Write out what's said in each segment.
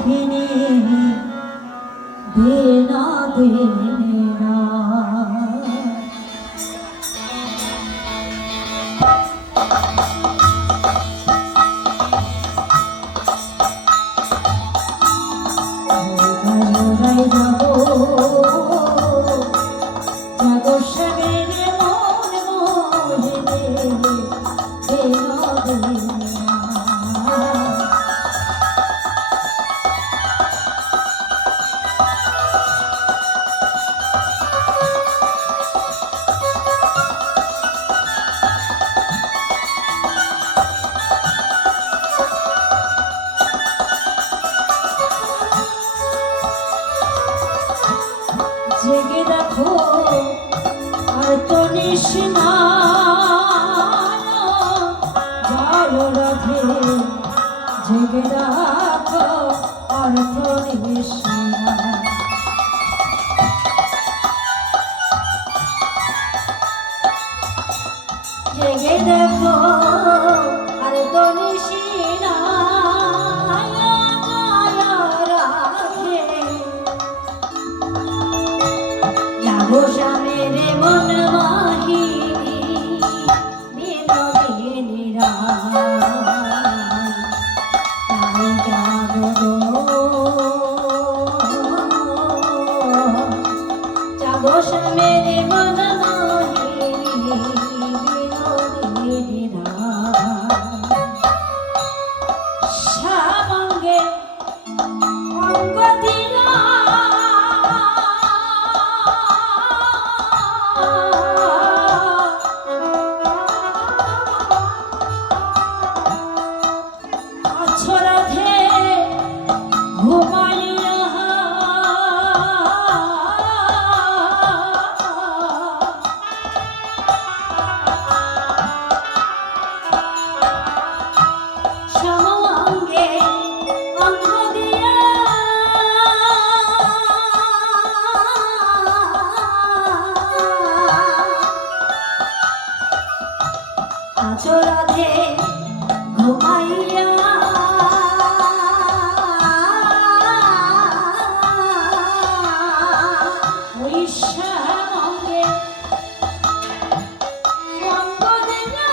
মোহিনী দেনা দেনা জেগে দেখো আর তো নিশিনা জল রাধে জেগে দেখো আর তো নিশিনা জেগে দেখো আর তো নিশিনা মেরে মন মাহিনী বিনোদিনী তাই জাগো মেরে মন মাহিনী বিনোদিনী শ্যামঙ্গে অঙ্গ দিলা রাধে ঘুমাইয়া ওই শ্যামঙ্গে অঙ্গ দিলা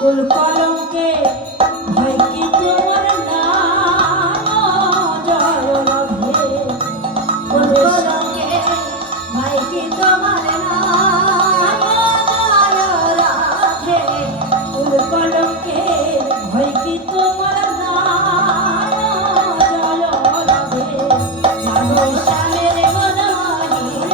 কুল কলঙ্কে ভয় কি তোমার নাম জয় রাধে কুল কলঙ্কে ভয় কি তোমার নাম জয় রাধে কুল কলঙ্কে ভয় কি তোমার নাম জয় রাধে জাগো শ্যামের মন মাহিনী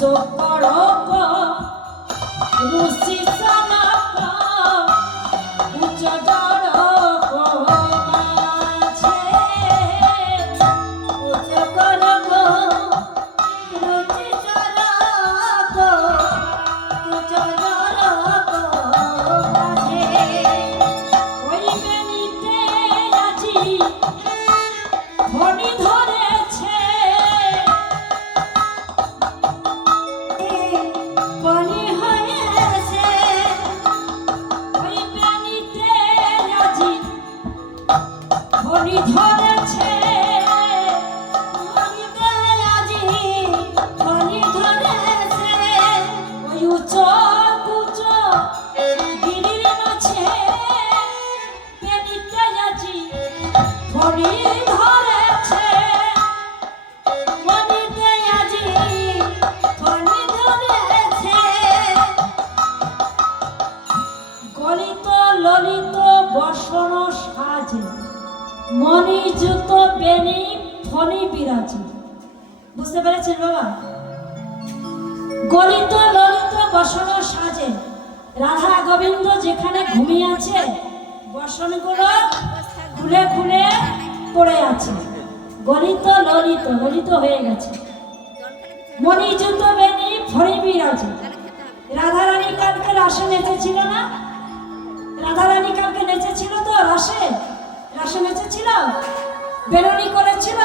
চকরক রুচি সনক উচ্চ জড়ক মাঝে উচ্চ করক রুচি সনক উচ্চ জড়ক মাঝে ওই বেনিতে আজি ধনি ধরেছে বলি হয়েছে ওই প্রাণীতে আজি ধনি ধরেছে বলিতে আজি ধনি ধরেছে ওই উচ্চ উচ্চ গিরির মাঝে প্রাণীতে আজি ধনি ধরেছে বলিতে আজি ধনি ধরেছে গলিত ললিত বসন সাজে মণিযুত বেনি ফণি বিরাজে। বুঝতে পেরেছেন বাবা? গলিত ললিত বসন সাজে রাধা গোবিন্দ যেখানে ঘুমিয়ে আছে বসনগুলো খুলে খুলে পড়ে আছে, গলিত ললিত ললিত হয়ে গেছে। মণিযুত বেনি ফণি বিরাজে। রাধারানী কালকে রাসে নেচেছিল না? রাধারানী কালকে নেচেছিল তো রাসে? রাসে নেচেছিল, বেননি করেছিল,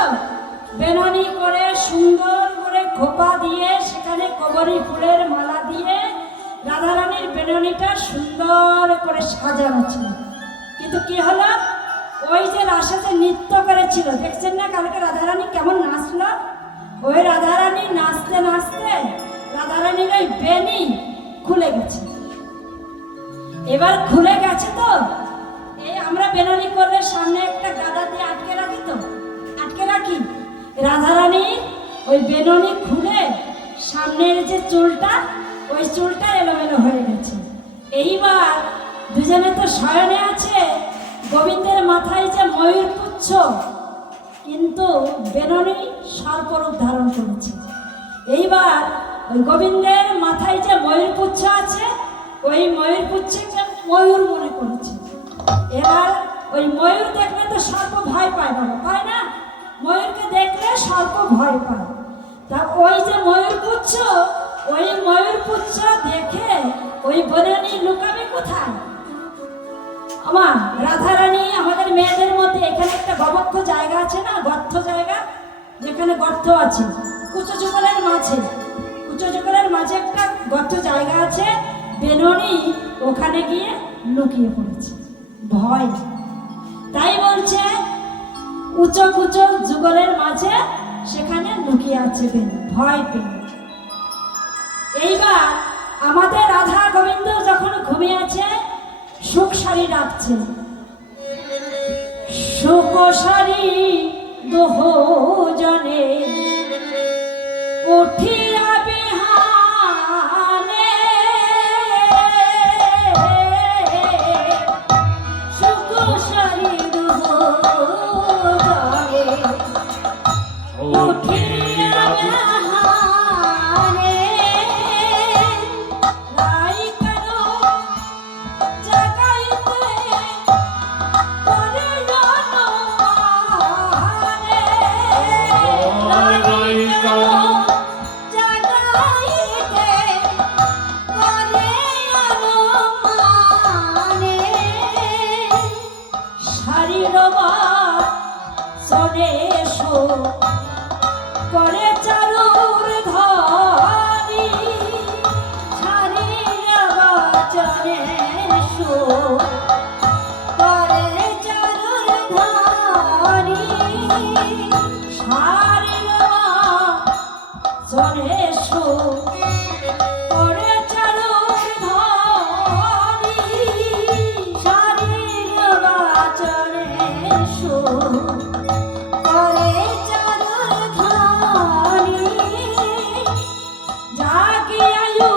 বেননি করে সুন্দর করে খোপা দিয়ে সেখানে কবরী ফুলের মালা দিয়ে রাধারানীর বেননিটা সুন্দর করে সাজানো ছিল। কিন্তু কি হলো, ওই যে রাসেতে নৃত্য করেছিল দেখছেন না কালকে রাধারানী কেমন নাচলো? ওই রাধারানী নাচতে নাচতে রাধারানীর ওই বেনি খুলে গেছে। এবার খুলে গেছে তো এই আমরা বেননি করলে সামনে একটা গাদা দিয়ে আটকে রাখি তো, আটকে রাখি। রাধারানী ওই বেননি খুলে সামনের যে চুলটা ওই চুলটা এলোমেলো হয়ে গেছে। এইবার দুজনে তো শয়নে আছে, গোবিন্দের মাথায় যে ময়ূর পুচ্ছ, কিন্তু বেননি সর্পরূপ ধারণ করেছে। এইবার ওই গোবিন্দের মাথায় যে ময়ূর পুচ্ছ আছে ওই ময়ূর পুচ্ছকে ময়ূর মনে করেছে। এবার ওই ময়ূর দেখলে তো সর্প ভয় পায় না, পায় না? ময়ূরকে দেখলে সর্প ভয় পায়। তা ওই যে ময়ূর পুচ্ছ, ওই ময়ূর পুচ্ছ দেখে ওই বেননি লুকাবে কোথায়? আমার রাধারানী আমাদের মেয়েদের মধ্যে এখানে একটা গবক্ষ জায়গা আছে না, গর্ত জায়গা, যেখানে গর্ত আছে কুচো যুগলের মাঝে, কুচো যুগলের মাঝে একটা গর্ত জায়গা আছে। বেননি ওখানে গিয়ে লুকিয়ে পড়েছে ভয়। তাই বলছে উঁচু কুচো যুগলের মাঝে সেখানে লুকিয়ে আছে বেননি ভয় পেয়ে। এইবার আমাদের রাধা গোবিন্দ যখন ঘুমিয়ে আছে সুখ সারি ডাকছে, সুখ সারি দোহ জনে উঠিয়া বিহানে সুখ সারি দোহ জনে উঠিয়া বিহানে রাই কেন জাগাইতে করে জনমানে রাই কেন জাগাইতে করে জনমানে শারীরবা সনে শো করে চারুর ধরি শারীরবা চনে শো করে চারুর ধরি শারীরবা চনে শো করে চারুর ধরি শারীরবা চনে শো করে চারুর ধরি জাগিয়ায়ু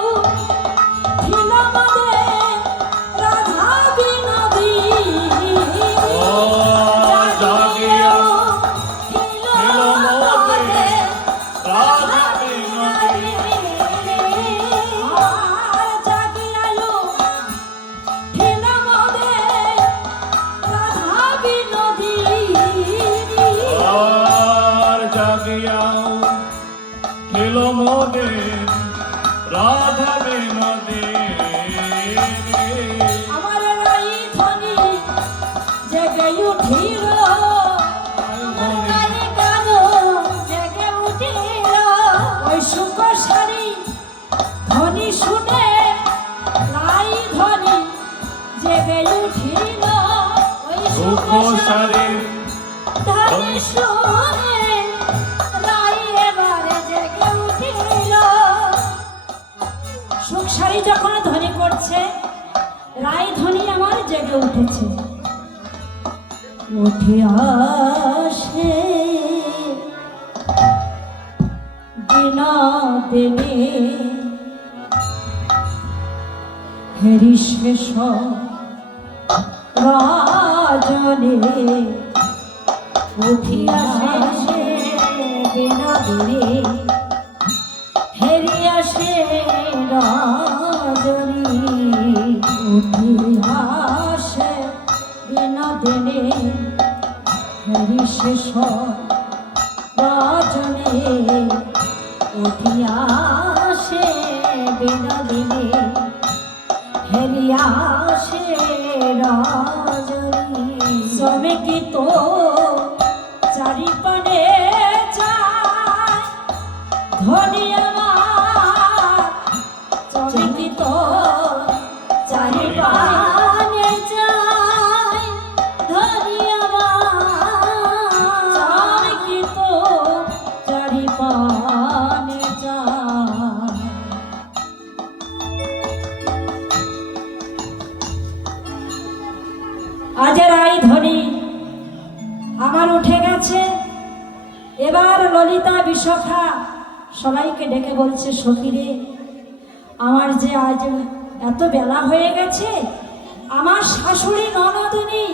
ছিল মদে রাধা বিনোদী জাগিয়ায়ু ছিল মদে রাধা বিনোদী খেলো মোদের রাধা বিনোদে আমার রাই ধ্বনি জেগে উঠিল, আমার রাই গান জেগে উঠিল। ওই সুখ সারি ধ্বনি শুনে রাই ধ্বনি জেগে উঠিল। ওই সুখ সারি ধ্বনি শুনে রাই এবারে জেগে উঠিল। সুখ সারি যখন ধ্বনি করছে, রাই ধ্বনি আমার জেগে উঠেছে। উঠে আসে বিনোদিনী হেরি শেষ রজনী। উঠি আসে বিনোদিনী হেরি আসে রজনী। উঠি আসে বিনোদিনী হেরি শেষ রজনী। উঠি আসে বিনোদিনী হেরি আসে রজনী। চমকিত চারিপানে যায় ধ্বনি আমার, চমকিত চারিপানে যায় ধ্বনি আমার, চমকিত চারিপানে যায়। আজ রাই ধ্বনি আমার উঠে গেছে। এবার ললিতা বিশাখা সবাইকে ডেকে বলছে, সখীরে আমার যে আজ এত বেলা হয়ে গেছে, আমার শাশুড়ি ননদিনী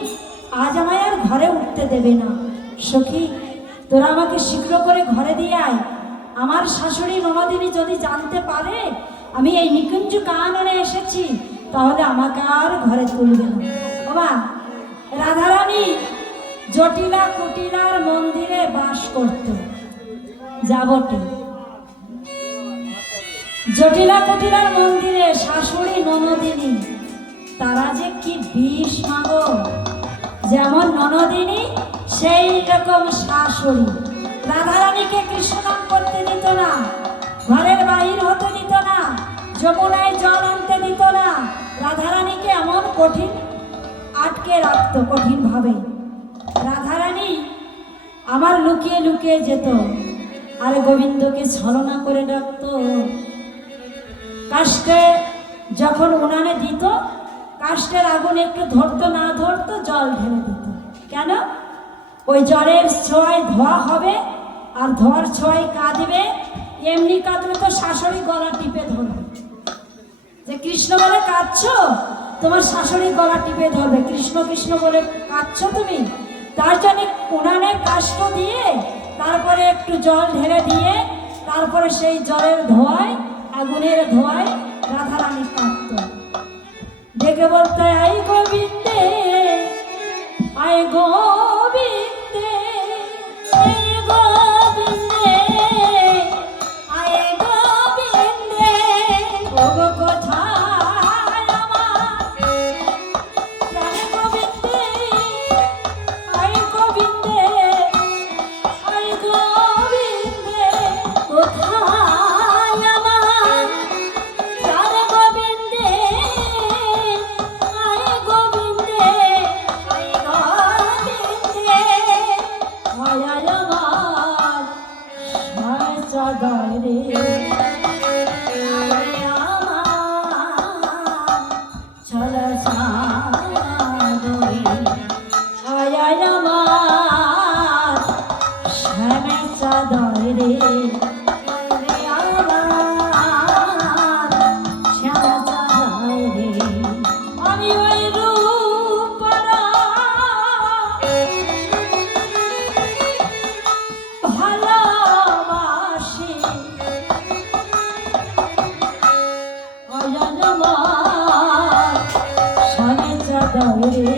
আজ আমায় আর ঘরে উঠতে দেবে না। সখী তোরা আমাকে শীঘ্র করে ঘরে দিয়ে আয়। আমার শাশুড়ি ননদিনী যদি জানতে পারে আমি এই নিকুঞ্জ কাননে এসেছি, তাহলে আমাকে আর ঘরে তুলবে না। বাবা রাধারানী জটিলা কুটিলার মন্দিরে বাস করত। যাবটে জটিলা কুটিলার মন্দিরে শাশুড়ি ননদিনী তারা যে কি বিষ মাগো। যেমন ননদিনী সেই রকম শাশুড়ি। রাধারানীকে কৃষ্ণ নাম করতে দিত না, ঘরের বাহির হতে দিত না, যমুনায় জল আনতে দিত না। রাধারানীকে এমন কঠিন আটকে রাখতো কঠিন ভাবে। রাধারানী আমার লুকিয়ে লুকিয়ে যেত আর গোবিন্দকে ছলনা করে ডাকতো। কাষ্ঠে যখন উনানে দিত, কাষ্ঠের আগুন একটু ধরতো না ধরতো জল ঢেলে দিত। কেন? ওই জলের ছোঁয়ায় ধোয়া হবে আর ধোয়ার ছোঁয়ায় কাঁদবে। এমনি কাঁদলে তো শাশুড়ি গলা টিপে ধরবে, যে কৃষ্ণ বলে কাঁদছো, তোমার শাশুড়ি গলা টিপে ধরবে। কৃষ্ণ কৃষ্ণ বলে কাঁদছো তুমি, তার জন্য উনানে কাষ্ঠ দিয়ে তারপরে একটু জল ঢেলে দিয়ে তারপরে সেই জলের ধোঁয়ায় আগুনের ধোঁয়ায় রাধারানী কাঁদত। ডেকে বলতে, আই গোবিন্দে আই গোবিন্দে আই গোবিন্দে আই গোবিন্দে। ওগো কোথায় আমার প্রাণ গোবিন্দে, আই গোবিন্দে আই গোবিন্দে। কোথায় আমার প্রাণ গোবিন্দে, আই গোবিন্দে আই গোবিন্দে। আয় আয় আমার সায় চাঁদায় রে, আয় আমার ছলা চাঁদরে। আয় আয় আমার শ্যামে চাঁদায় রে, আয় আমার শ্যামে চাঁদায় রে। আমি ওই রূপরা ভালোবাসি, আয় আয় আমার শ্যামে চাঁদায় রে।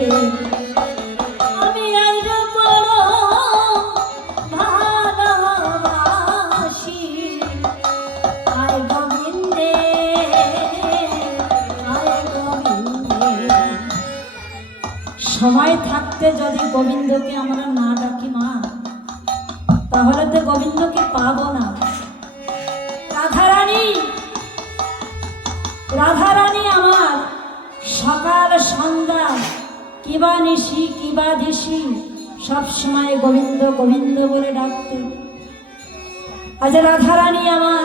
আমি এই রূপরা ভালোবাসি, সময় থাকতে যদি গোবিন্দকে আমরা না ডাকি মা, তাহলে তো গোবিন্দকে পাবো না। রাধারানী, রাধারানী আমার সকাল সন্ধ্যা কিবা নিশি কিবা দিশি সবসময় গোবিন্দ গোবিন্দ বলে ডাকতে। আজ রাধারানী আমার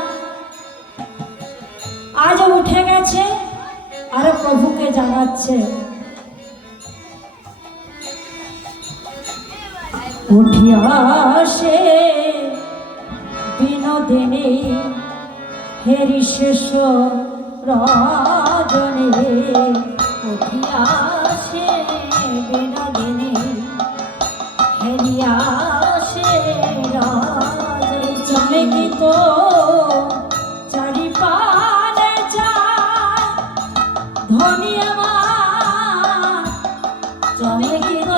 আজ উঠে গেছে আর প্রভুকে জানাচ্ছে, উঠিয়াসে বিনোদিনী হেরি শেষ রজনী, উঠিয়াসে বিনোদিনী হেরিয়াসে রজনী, চমকিত চারিপানে যায় ধনী আমার, চমকিত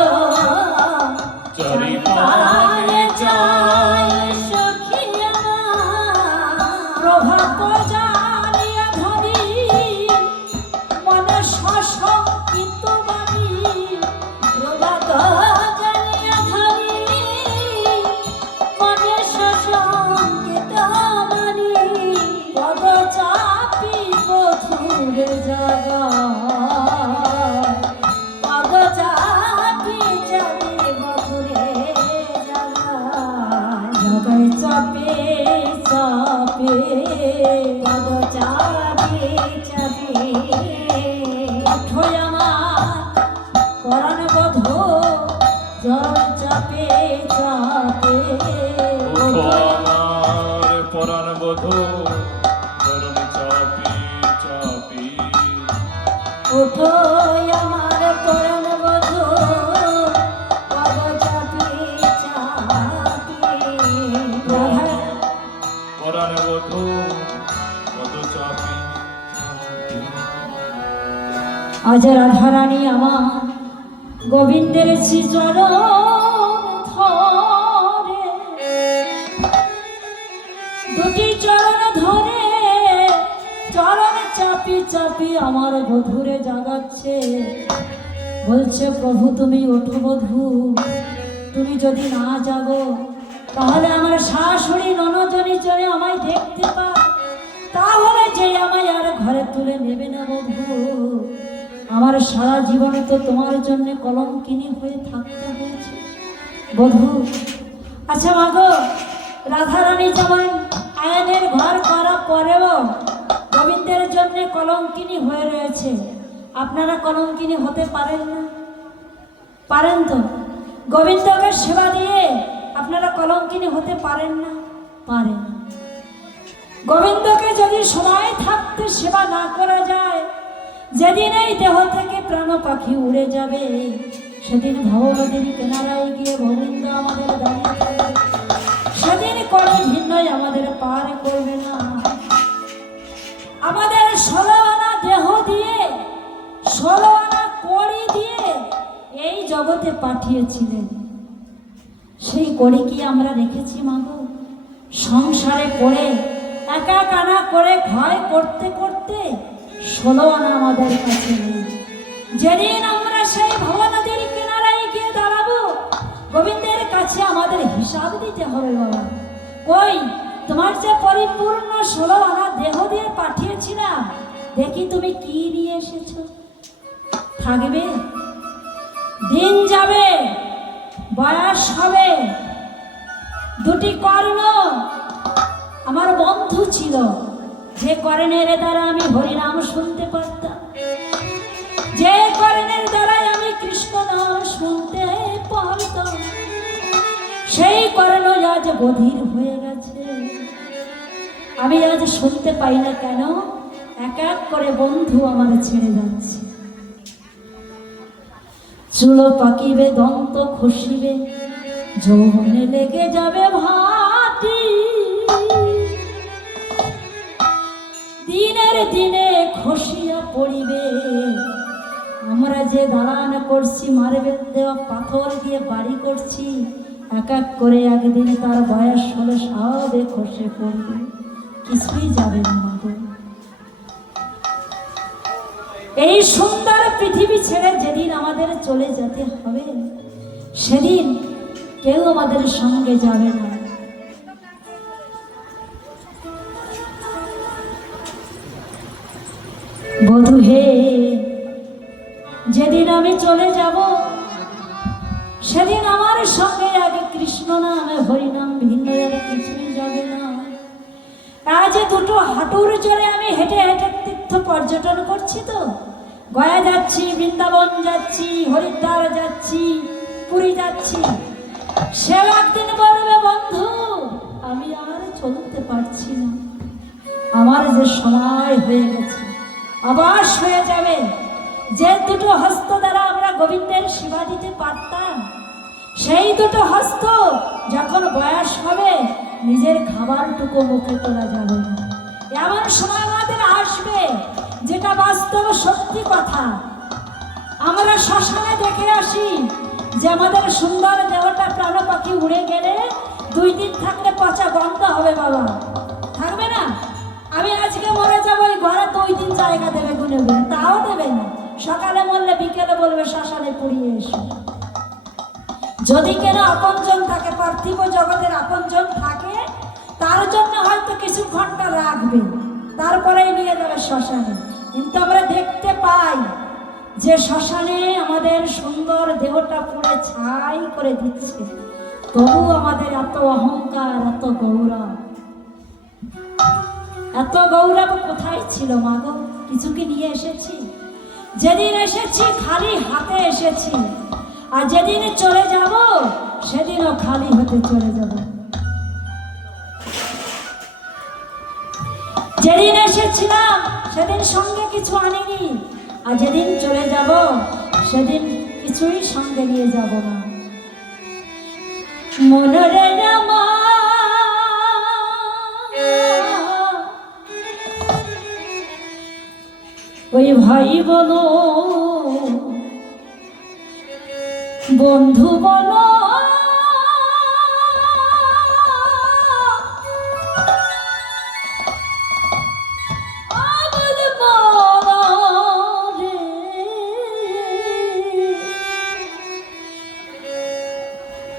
চারিপানে যায় সখী আমার, প্রভাত জানিয়া ধনী মনে সশঙ্কিত বাণী, প্রভাত জানিয়া ধনী মনে সশঙ্কিত বাণী, পদ চাপি বধুর জাগা, পদ চাপি চলে বধুরে জাগা, জাগায় চাপে চাপে পদ চাপি চাপে, ওঠো আমার পরাণ বধূ জল চাপে চাপে, ওঠো আমার পরাণ বধূ চরণ চাপি চাপি, ওঠো আমার পরাণ বধূ পদ চাপে চাপে, পরাণ বধূ পদ চাপি চাপি। আজ রাধারানী আমার গোবিন্দের শ্রীচরণ ধরে, দুটি চরণ ধরে চরণ চাপি চাপি আমার বধূরে জাগাচ্ছে, বলছে প্রভু তুমি ওঠো বধূ, তুমি যদি না জাগো তাহলে আমার শাশুড়ি ননজনী জনে আমায় দেখতে পায়, তাহলে যে আমায় আর ঘরে তুলে নেবে না বধূ, আমার সারা জীবনে তো তোমার জন্য কলঙ্কিনী হয়ে থাকতে হয়েছে বধূ। আচ্ছা মাগো, রাধারানী যেমন আয়নের ঘর করা পরেও গোবিন্দের জন্য কলঙ্কিনী হয়ে রয়েছে, আপনারা কলঙ্কিনী হতে পারেন না? পারেন তো? গোবিন্দকে সেবা দিয়ে আপনারা কলঙ্কিনী হতে পারেন না? পারেন। গোবিন্দকে যদি সময় থাকতে সেবা না করা যায়, যেদিন এই দেহ থেকে প্রাণ পাখি উড়ে যাবে, সেদিন ভবনদীর কিনারায় গিয়ে গোবিন্দ আমাদের দাঁড়িয়ে থাকবে, সেদিন কোনো ভিন্নই আমাদের পার করবে না। আমাদের 16 আনা দেহ দিয়ে 16 আনা কড়ি দিয়ে এই জগতে পাঠিয়েছিলেন, সেই কড়ি কি আমরা রেখেছি মাগো? সংসারে পড়ে একা কানা করে ক্ষয় করতে করতে 16 আনা আমাদের কাছে নেই। যেদিন আমরা সেই ভবনদীর কিনারায় গিয়ে দাঁড়াবো, গোবিন্দের কাছে আমাদের হিসাব দিতে হবে বাবা। কই তোমার যে পরিপূর্ণ 16 আনা দেহ দিয়ে পাঠিয়েছিলাম, দেখি তুমি কি নিয়ে এসেছো? থাকবে? দিন যাবে, বয়স হবে, দুটি কর্ণ আমার বন্ধু ছিল, যে কর্ণের দ্বারা আমি হরিনাম শুনতে পারতাম, যে কর্ণের দ্বারাই আমি কৃষ্ণ নাম শুনতে পারতাম, সেই কর্ণ আজ বধির হয়ে গেছে। আমি আজ শুনতে পাই না কেন? এক এক করে বন্ধু আমার ছেড়ে যাচ্ছে। চুলো পাকিবে, দন্ত খসিবে, যৌবনে লেগে যাবে ভাটি, দিনের দিনে খসিয়া পড়িবে। আমরা যে দালান করছি, মার্বেল দেওয়া পাথর দিয়ে বাড়ি করছি, এক এক করে একদিন তার বয়স হলে সবে খসে পড়বে, কিছুই যাবে না। এই সুন্দর পৃথিবী ছেড়ে যেদিন আমাদের চলে যেতে হবে, সেদিন কেউ আমাদের সঙ্গে যাবে না। বধূ হে, যেদিন আমি চলে যাব, সেদিন আমার সঙ্গে আগে কৃষ্ণ নাম হরিনাম ভিন্ন আর কিছুই যাবে না। আজ দুটো হাঁটুর জোরে আমি হেঁটে হেঁটে তীর্থ পর্যটন করছি, তো গয়া যাচ্ছি, বৃন্দাবন যাচ্ছি, হরিদ্বার যাচ্ছি, পুরী যাচ্ছি। সেও একদিন বলবে, বন্ধু আমি আর চলতে পারছি না, আমার যে সময় হয়ে গেছে, আবাস হয়ে যাবে। যে দুটো হস্ত দ্বারা আমরা গোবিন্দের সেবা দিতে পারতাম, সেই দুটো হস্ত যখন বয়স হবে, নিজের খাবারটুকু মুখে তোলা যাবে না। এমন সময় আমাদের আসবে, যেটা বাস্তব সত্যি কথা। আমরা শ্মশানে দেখে আসি যে আমাদের সুন্দর দেহটা প্রাণ পাখি উড়ে গেলে 2 দিন থাকলে পচা গন্ধ হবে, বাবা থাকবে না। আমি আজকে মরে যাবো, ওই ঘরে 2 দিন জায়গা দেবে গুনে গুনে, তাও দেবে না। সকালে মরলে বিকেলে বলবে শ্মশানে পুড়িয়ে এসো। যদি কেন আপনজন থাকে, পার্থিব জগতের আপনজন থাকে, তার জন্য হয়তো কিছু ঘন্টা রাখবে, তারপরেই নিয়ে যাবে শ্মশানে। কিন্তু আমরা দেখতে পাই যে শ্মশানে আমাদের সুন্দর দেহটা পুড়ে ছাই করে দিচ্ছে, তবু আমাদের এত অহংকার, এত গৌরব। এত গৌরব কোথায় ছিল মা গো? কিছু কি নিয়ে এসেছি? যেদিন এসেছি খালি হাতে এসেছি, আর যেদিন চলে যাব সেদিনও খালি হতে চলে যাব। যেদিন এসেছিলাম সেদিন সঙ্গে কিছু আনিনি, আর যেদিন চলে যাব সেদিন কিছুই সঙ্গে নিয়ে যাব না। মনরে নামা ওই ভাই বলো, বন্ধু বলো,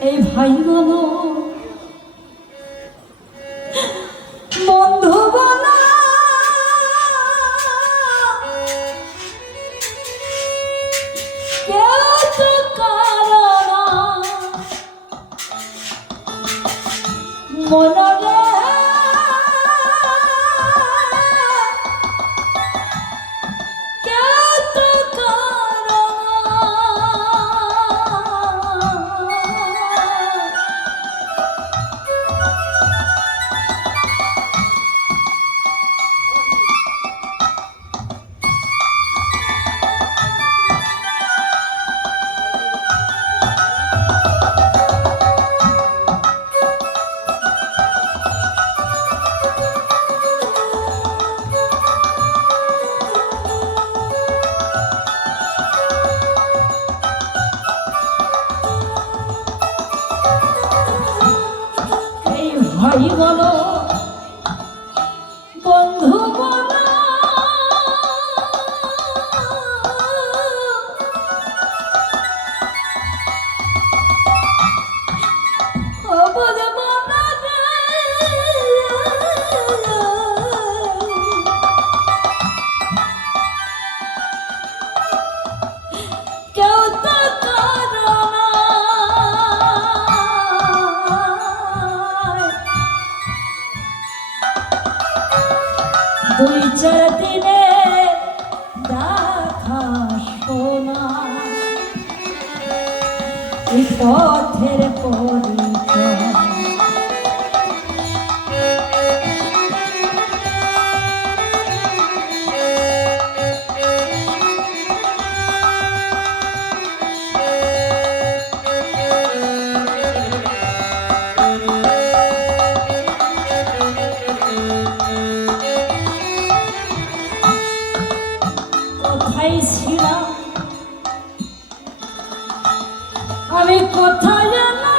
এই ভাই বলো, বন্ধু বলো, মনরে কেউ তো কারো না। ভাই বলো, বন্ধু বলো, অবুঝ মনা রে, কেউ তো কারো না। 2-4 দিনে দেখা শোনা, এই পথের পরিচয়। কোথায় ছিলাম আমি, কোথায় গেলাম?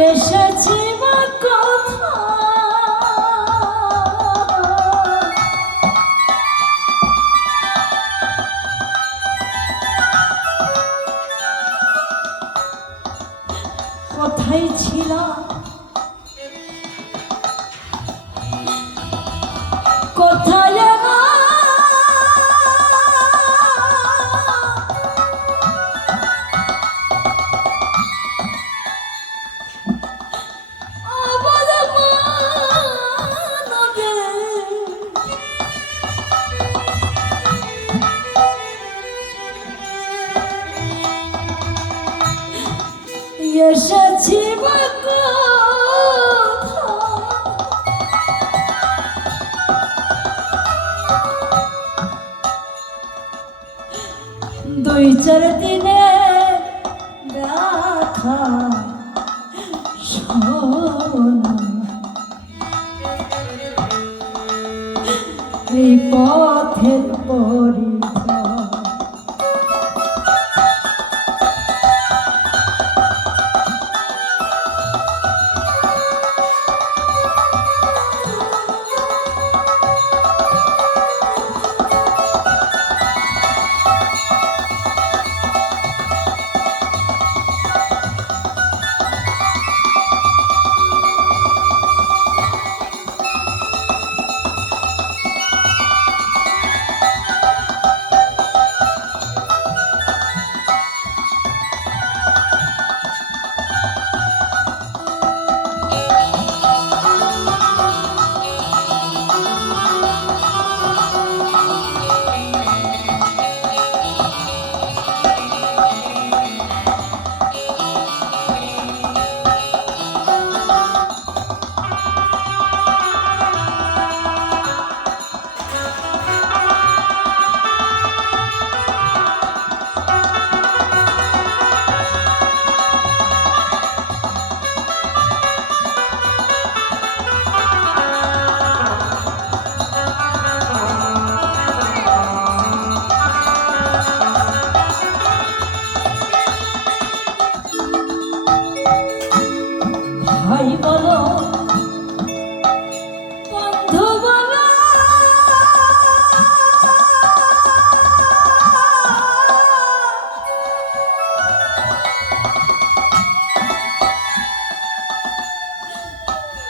এসেছি বা কথা কোথায় ছিল কোথায় না আবার মানবে এসেছি বা কথা দুই চার দিনে দেখা শোনা এই পথের পরিচয় ভাই বলো বন্ধু বলো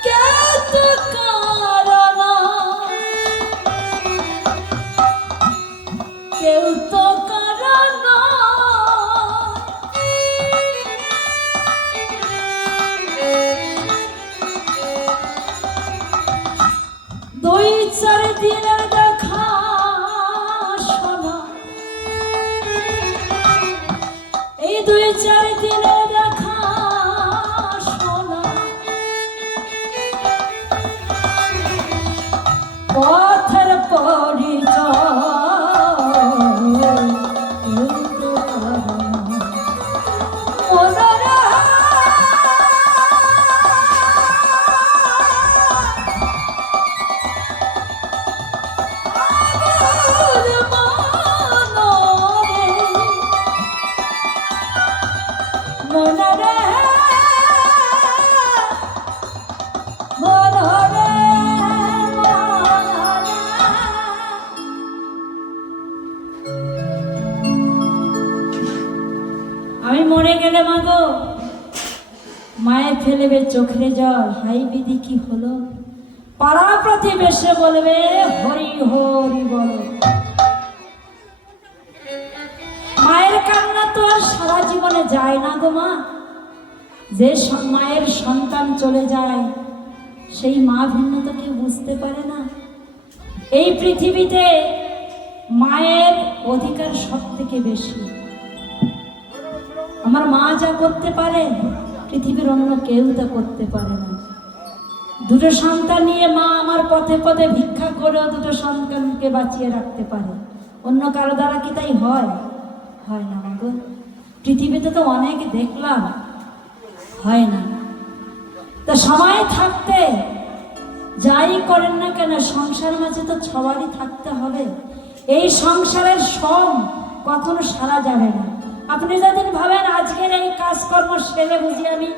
কে তো কারণ কেউ তো কারণ দুই চার দিনের দেখা শোনা এই দুই চার দিনের দেখা শোনা পথের পরিচয় আমি মরে গেলে মাগো মায়ের ফেলবে চোখের জল হাই বিধি কি হলো পাড়া প্রতিবেশে বলবে হরি হরি বলো মায়ের কান্না তো আর সারা জীবনে যায় না গো মা যে মায়ের সন্তান চলে যায় সেই মা ভিন্নতা কেউ বুঝতে পারে না এই পৃথিবীতে মায়ের অধিকার সব থেকে বেশি আমার মা যা করতে পারে পৃথিবীর অন্য কেউ তা করতে পারে না দুটো সন্তান নিয়ে মা আমার পথে পথে ভিক্ষা করেও দুটো সন্তানকে বাঁচিয়ে রাখতে পারে অন্য কারো দ্বারা কি তাই হয় হয় না গো পৃথিবীতে তো অনেক দেখলাম হয় না তা সময় থাকতে যাই করেন না কেন সংসার মাঝে তো সবারই থাকতে হবে এই সংসারের শ্রম কখনো সারা যাবে না আপনি যেদিন ভাবেন আজকের এই কাজকর্ম সেরে বুঝি আমি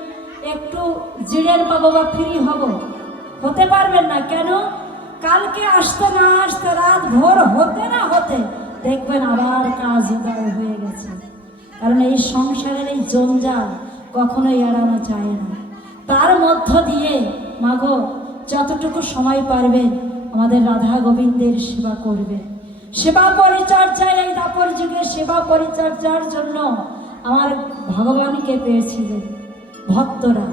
একটু জিরেন পাবো বা ফ্রি হব, হতে পারবেন না। কেন? কালকে আসতে না আসতে রাত ভোর হতে না হতে দেখবেন আবার কাজ উদার হয়ে গেছে। কারণ এই সংসারের এই জঞ্জাল কখনোই এড়ানো যায় না। তার মধ্য দিয়ে মাগো যতটুকু সময় পারবেন আমাদের রাধা গোবিন্দের সেবা করবে। সেবা পরিচর্যায় এই দাপর যুগে সেবা পরিচর্যার জন্য আমার ভগবানকে পেয়েছিলেন ভক্তরা।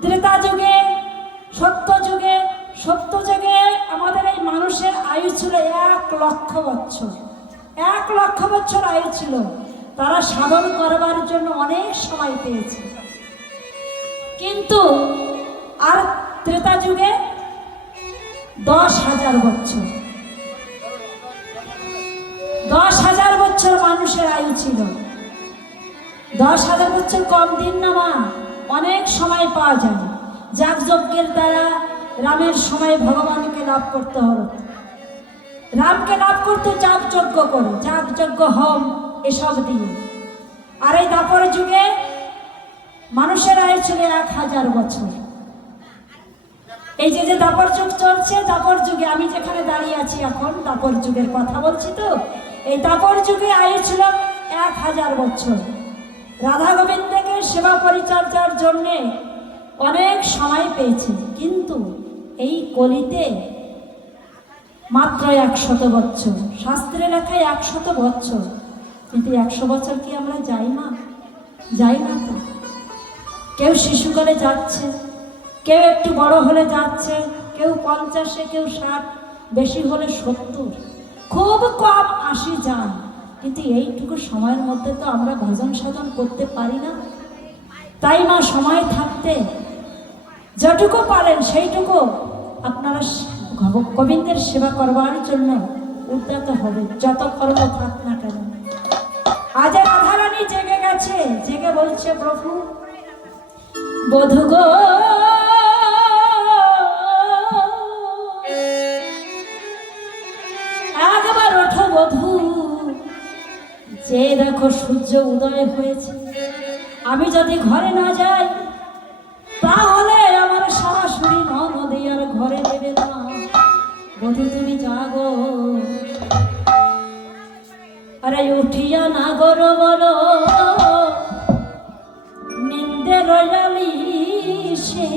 ত্রেতা যুগে, সত্য যুগে আমাদের এই মানুষের আয়ু ছিল 1,00,000 বছর। 1,00,000 বছর আয়ু ছিল। তারা সাধন করবার জন্য অনেক সময় পেয়েছে। কিন্তু আর ত্রেতা যুগে 10,000 বছর, 10,000 বছর মানুষের আয়ু ছিল। 10,000 বছর কম দিন না মা, অনেক সময় পাওয়া যায়। যাগযজ্ঞের দ্বারা রামের সময় ভগবানকে লাভ করতে হলো। রামকে লাভ করতে যাগযজ্ঞ করে, যাগযজ্ঞ হোম এসব দিয়ে। আর এই দাপর যুগে মানুষের আয়ু ছিল 1,000 বছর। এই যে দাপর যুগ চলছে, দাপর যুগে আমি যেখানে দাঁড়িয়ে আছি এখন দাপর যুগের কথা বলছি তো, এই দাপর যুগে আয়ু ছিল 1,000 বছর। রাধা গোবিন্দকে সেবা পরিচর্যার জন্যে অনেক সময় পেয়েছে। কিন্তু এই কলিতে মাত্র 100 বছর। শাস্ত্রে লেখায় 100 বছর, কিন্তু 100 বছর কি আমরা যাই না? যাই না তো। কেউ শিশুকালে যাচ্ছে, কেউ একটু বড় হলে যাচ্ছে, কেউ 50, কেউ 60, বেশি হলে 70, খুব কম 80 যান। কিন্তু এইটুকু সময়ের মধ্যে তো আমরা ভজন সাধন করতে পারি না। তাই মা সময় থাকতে যতটুকু পারেন সেইটুকু আপনারা গোবিন্দের সেবা করবার জন্য উদ্যত হবে, যত কর্ম থাক না কেন। আজ রাধারানী জেগে গেছে, জেগে বলছে প্রভু বধূ গো, একবার ওঠো বধূ, যে দেখো সূর্য উদয় হয়েছে। আমি যদি ঘরে না যাই তাহলে আমার শাশুড়ি ননদী আর ঘরে দেবে না। বধূ তুমি জাগো, আরে উঠিয়া না গরো বলো নিন্দে রয়ালি সে,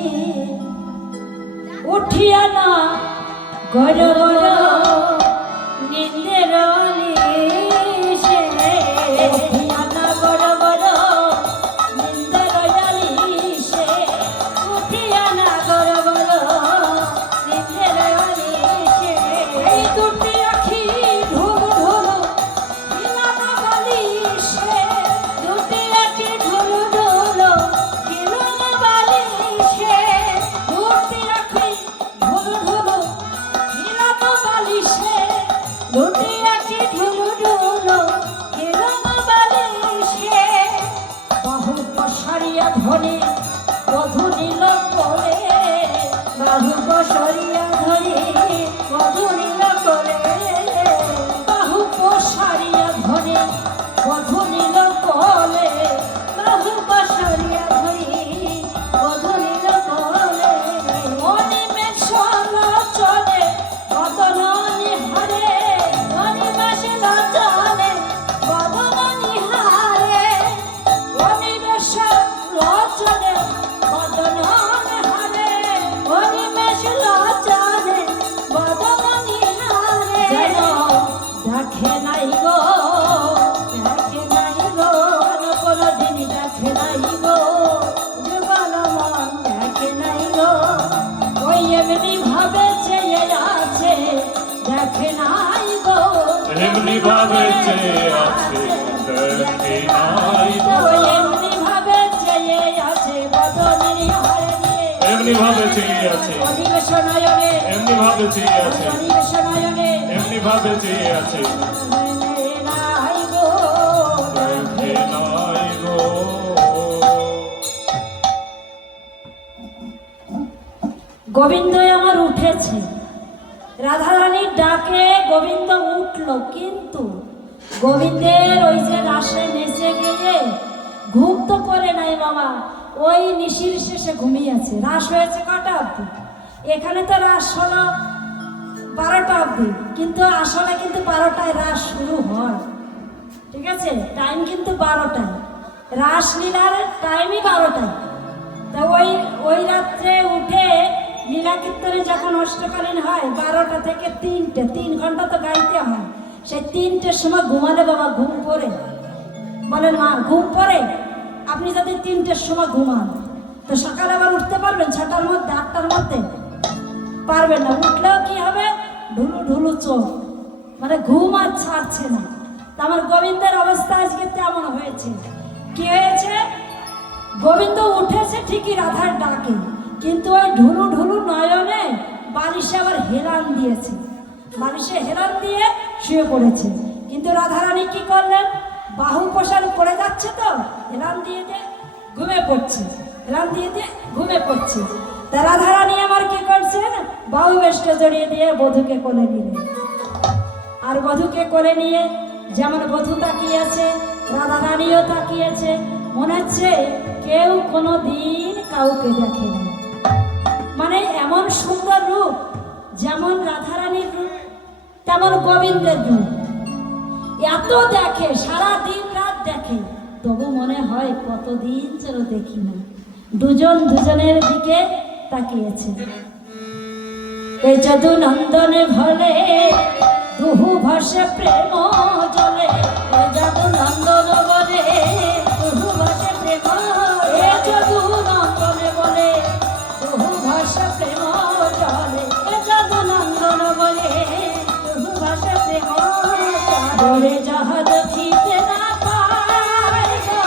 উঠিয়া না গরো বলো নিন্দে রয়ালি সে, উঠিয়া না গরো বলো নিন্দে রয়ালি সে, উঠিয়া না গরো বলো নিন্দে রয়ালি সে। এই দুটি আখি ঢুলু ঢুলু হিলানো বালিশে, দুটি আখি ঢুলু ঢুলু হিলানো বালিশে, দুটি আখি ঢুলু ঢুলু হিলানো বালিশে, দুটি আখি ঢুলু ঢুলু হিলানো বালিশে। বাহু প্রসারিয়া ধরে বধূ নীল করে, বাহু প্রসারিয়া ধরে বধূ নীল করে, বাহু প্রসারিয়া ধরে বধূ নীল করে, বাহু প্রসারিয়া ধরে বধূ নীল করে। অনিমেষ লোচনে বদন নিহারে, অনিমেষ লোচনে বদন নিহারে, অনিমেষ লোচনে বদন নিহারে, অনিমেষ লোচনে বদন নিহারে। যেন দেখে নাই গো, দেখে নাই গো, কোনো দিন দেখে নাই গো, যুগল মন দেখে নাই গো। ওই এমনি ভাবে চেয়ে আছে, দেখে নাই গো, এমনি ভাবে চেয়ে আছে, দেখে নাই গো। ওই এমনি ভাবে চেয়ে আছে বদনি হারে, এমনি ভাবে চেয়ে আছে, অনিমেষ নয়নে, এমনি ভাবে চেয়ে আছে, অনিমেষ নয়নে এমনি ভাবে চেয়ে আছে, নাই গো, দেখে নাই গো। গোবিন্দ আমার উঠেছে। রাধারানীর ডাকে গোবিন্দ উঠল, কিন্তু গোবিন্দের ওই যে রাসে নেচে গিয়ে ঘুম তো পড়ে নাই বাবা, ওই নিশির শেষে ঘুমিয়েছে। রাস হয়েছে কটা অবধি? এখানে তো রাস হলো 12টা অবধি, কিন্তু আসলে কিন্তু 12টায় রাস শুরু হয়, ঠিক আছে? টাইম কিন্তু 12টায়, রাসলীলার টাইমই 12টায়। তা ওই ওই রাত্রে উঠে লীলা কীর্তনে যখন অষ্টকালীন হয় 12টা থেকে 3টে, 3 ঘন্টা তো গাইতে হয়। সেই 3টের সময় ঘুমালে বাবা ঘুম পড়ে। বলেন মা, ঘুম পড়ে? আপনি যদি 3টের সময় ঘুমান তো সকালে আবার উঠতে পারবেন 6টার মধ্যে, 8টার মধ্যে? পারবেন না। উঠলেও কি হবে? ঢুলু ঢুলু চোখ, মানে ঘুম আর ছাড়ছে না। তা আমার গোবিন্দের অবস্থা আজকে তেমন হয়েছে। কি হয়েছে? গোবিন্দ উঠেছে ঠিকই রাধার ডাকে, কিন্তু ওই ঢুলু ঢুলু নয়নে বালিশে আবার হেলান দিয়েছে, বালিশে হেলান দিয়ে শুয়ে পড়েছে। কিন্তু রাধারানী কি করলেন? বাহু প্রসার পড়ে যাচ্ছে তো হেলান দিয়ে দিয়ে ঘুমে পড়ছে, হেলান দিয়ে দিয়ে ঘুমে পড়ছে। তা রাধারানী আমার কি করছেন? বাহু বেষ্ট জড়িয়ে দিয়ে বধূকে কোলে নিলেন। আর বধূকে কোলে নিয়ে যেমন বধূ তাকিয়েছে, রাধারানীও তাকিয়েছে। মনে হচ্ছে কেউ কোনো দিন কাউকে দেখেনি। মানে এমন সুন্দর রূপ, যেমন রাধারানীর রূপ তেমন গোবিন্দের রূপ। এত দেখে, সারা দিন রাত দেখে, তবু মনে হয় কতদিন যেন দেখি না। দুজন দুজনের দিকে তাকিয়েছে। এই যদু নন্দনে ভলে দুহু ভাসে প্রেম জলে, এই যদু নন্দন বলে দুহু ভাসে প্রেম, এ যদু নন্দনে বলে দুহু ভাসে প্রেম জলে, এ যদু নন্দন বলে দুহু ভাসে প্রেম জলে। যাহা দেখিতে না পায় গো,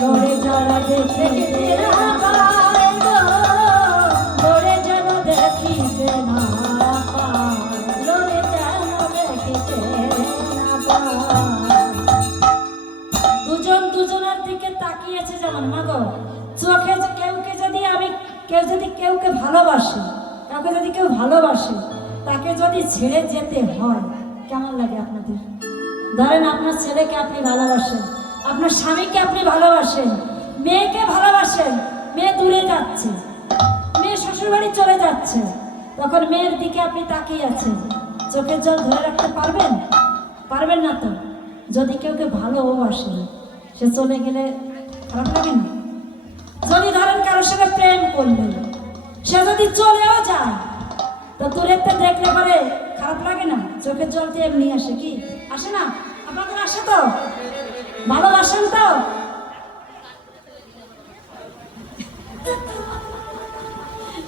লোরে যারা দেখিতে না পায় গো, লোরে যেন দেখিতে না পায়, লোরে যেন দেখিতে না পায়। দুজন দুজনের দিকে তাকিয়েছে। যেমন মাগো, চোখে কেউ যদি কেউকে ভালোবাসে, কাউকে যদি কেউ ভালোবাসে, তাকে যদি ছেড়ে যেতে হয় কেমন লাগে আপনাদের? ধরেন আপনার ছেলেকে আপনি ভালোবাসেন, আপনার স্বামীকে আপনি ভালোবাসেন, মেয়েকে ভালোবাসেন, মেয়ে দূরে যাচ্ছে, মেয়ে শ্বশুরবাড়ি চলে যাচ্ছে, তখন মেয়ের দিকে আপনি তাকিয়ে আছেন, চোখের জল ধরে রাখতে পারবেন? পারবেন না তো। যদি কেউকে ভালোবাসে, সে চলে গেলে খারাপ লাগে না? যদি ধরেন কারোর সঙ্গে প্রেম করলেন, সে যদি চলেও যায়, তো দূরেতে দেখলে পরে খারাপ লাগে না? চোখের জল দিয়ে এমনি আসে, কি আসে না? আপনাদের আসে তো? ভালোবাসেন তো?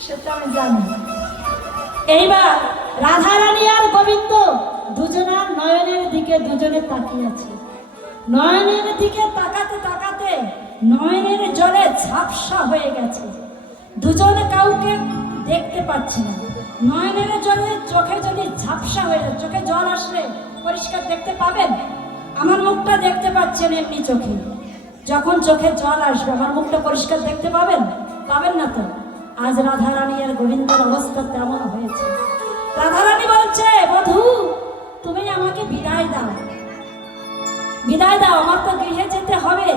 সেটা আমি জানি। এইবার রাধারানী আর গোবিন্দ দুজনার নয়নের দিকে দুজনে তাকিয়ে আছে। নয়নের দিকে তাকাতে তাকাতে নয়নের জলে ঝাপসা হয়ে গেছে, দুজনে কাউকে দেখতে পাচ্ছে না। নয়নের জলে চোখে যদি ঝাপসা হয়ে যায়, চোখে জল আসলে পরিষ্কার দেখতে পাবেন? আমার মুখটা দেখতে পাচ্ছেন এমনি চোখে, যখন চোখে জল আসবে আমার মুখটা পরিষ্কার দেখতে পাবেন? পাবেন না তো। আজ রাধারানী আর গোবিন্দের অবস্থা তেমন হয়েছে। রাধারানী বলছে, বধূ তুমি আমাকে বিদায় দাও, বিদায় দাও, আমার তো গৃহে যেতে হবে।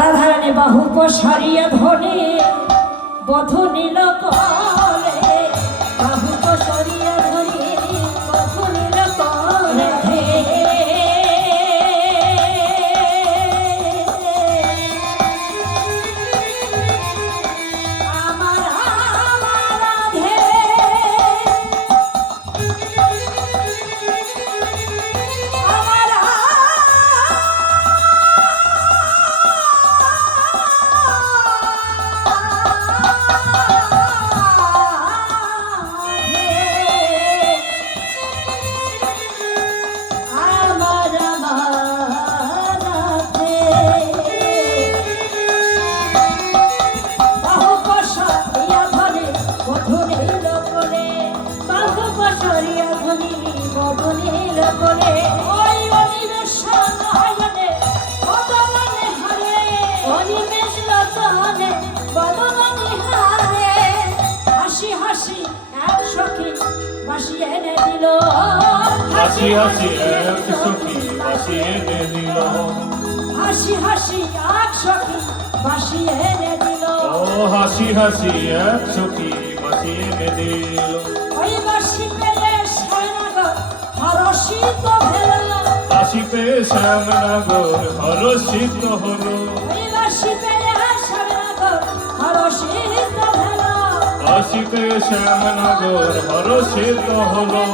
রাধারানী বাহু প্রসারিয়া ধরে বধূ নীল কলে, বাহু প্রসারিয়া ধরে বধূ নীল কলে। আমার আমার রাধে, আমার হাসি হাসি এক সখী বাসি এনে দিল, হাসি হাসি এক সখী বাসি এনে দিল ও হাসি হাসি এক সখী বাসি এনে দিল ওই বাসি পেয়ে শ্যামনগর হরষিত ভেল আসিতে শ্যামনগর হরষিত হলো ওই বাসি পেয়ে শ্যামনগর হরষিত ভেল আসিতে শ্যামনগর হরষিত হলো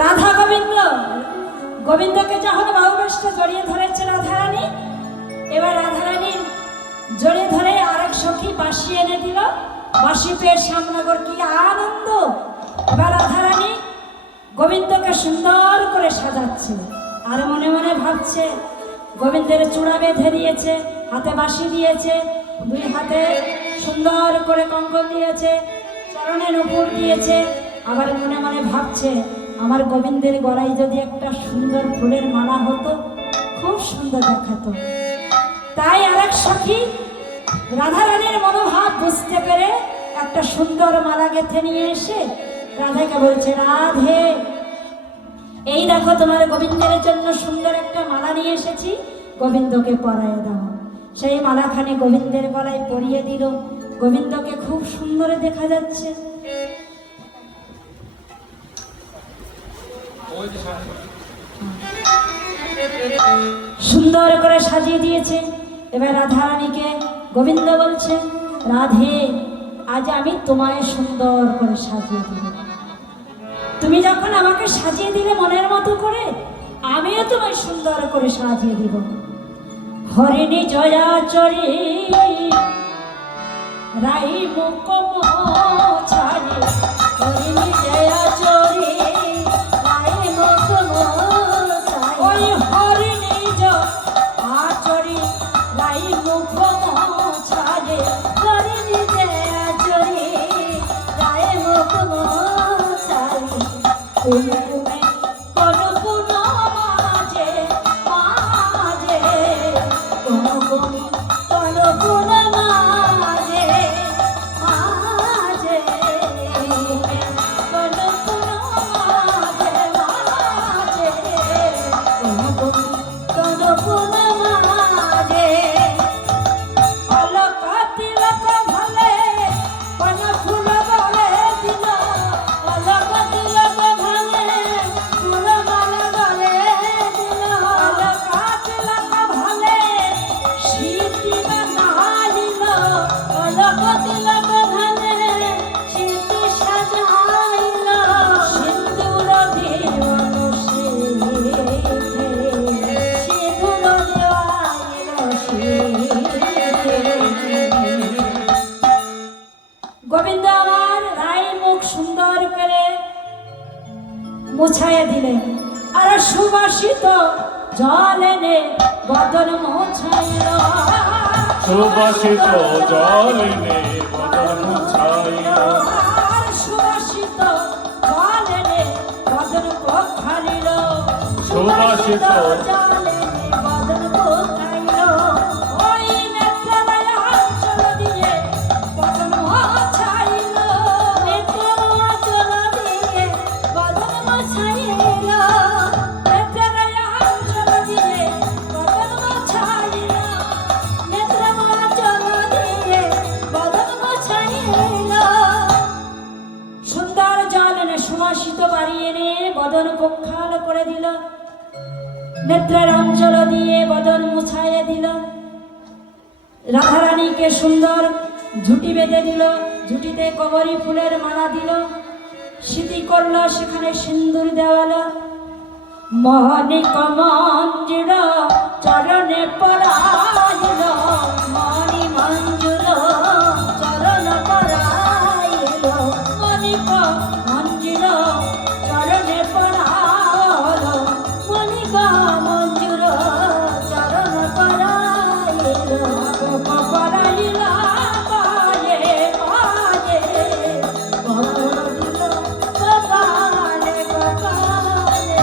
রাধা গোবিন্দ গোবিন্দকে যখন বাহুবেষ্টে জড়িয়ে ধরেছে রাধারানী, এবার রাধারানী জড়িয়ে ধরে আরেক সখী বাঁশি এনে দিল। বাঁশি পেয়ে শ্যামনগর কি আনন্দ! এবার রাধারানী গোবিন্দকে সুন্দর করে সাজাচ্ছে আর মনে মনে ভাবছে, গোবিন্দের চূড়া বেঁধে দিয়েছে, হাতে বাঁশি দিয়েছে, দুই হাতে সুন্দর করে কঙ্কন দিয়েছে, চরণে নূপুর দিয়েছে। আবার মনে মনে ভাবছে, আমার গোবিন্দের গলায় যদি একটা সুন্দর ফুলের মালা হতো, খুব সুন্দর দেখাতো। তাই আরেক সখী রাধারানীর মনোভাব বুঝতে পেরে একটা সুন্দর মালা গেঁথে নিয়ে এসে রাধাকে বলছে, রাধে, এই দেখো তোমার গোবিন্দের জন্য সুন্দর একটা মালা নিয়ে এসেছি, গোবিন্দকে পরায়ে দাও। সেই মালাখানি গোবিন্দের গলায় পরিয়ে দিল। গোবিন্দকে খুব সুন্দর দেখা যাচ্ছে। সুন্দর করে সাজিয়ে দিয়েছে। এবার রাধারানীকে গোবিন্দ বলছে, রাধে, আজ আমি তোমায় সুন্দর করে সাজিয়ে দিব। তুমি যখন আমাকে সাজিয়ে দিলে মনের মতো করে, আমিও তোমায় সুন্দর করে সাজিয়ে দিব। হরিণী জয়াচরী রাই মুখ ছাড়ি, হরিণী জয়াচরী রাই মুখ ওই হরিণী জয়াচরী রাই মুখ ছাড়ে, হরিণী জয়াচরী রাই মুখ ছাড়ি, কুমকুমে কনকুন মাঝে মাঝে, কুমকুম কনকুন মাঝে মাঝে, কনকুন মাঝে মাঝে, কুমকুম কনকুন মাঝে, অলক তিলক ভালে কোন ফুল বলে দিল, অলক তিলক ভালে ফুল মালা বলে দিল, অলক তিলক ভালে সিটি বানাইল, অলক তিলক ভালে সিটি সাজাইল, সিন্দুর দেওয়াল সিঁদুর দেওয়াল গোবিন্দ আমার রায় মুখ সুন্দর করে মুছাইয়া দিলেন আর সুবাসিত জল এনে বদন মুছাইল, সুবাসিত জল এনে বদন মুছাইল আর সুবাসিত জল এনে বদন পোখাইল, সুবাসিত জল এনে বদন পোখাইল, ওই নেত্ররায় অঞ্চল দিয়ে বদন মুছাইল, নেত্ররাঞ্চল দিয়ে বদন মুছাইল, নেত্ররায় অঞ্চল দিয়ে বদন মুছাইল, নেত্ররাঞ্চল দিয়ে বদন মুছাইল। সুন্দর জল এনে সুবাসিত বাড়ি এনে বদন প্রক্ষাল করে দিল, নেত্রের অঞ্চল দিয়ে বদন মুছাইয়ে দিল। রাধারানীকে সুন্দর ঝুটি বেঁধে দিল, ঝুটিতে কবরী ফুলের মালা দিল, স্মৃতি করল, সেখানে সিন্দুর দেওয়ালো। মণিক মঞ্জুর চরণে পরাইল, মণি মঞ্জুর চরণ পরাইল, মণিক মঞ্জুর চরণে পরাইল, মণিক মঞ্জুর চরণ পরাইল, পরাইল পায়ে পায়ে, পরাইল কপালে কপালে।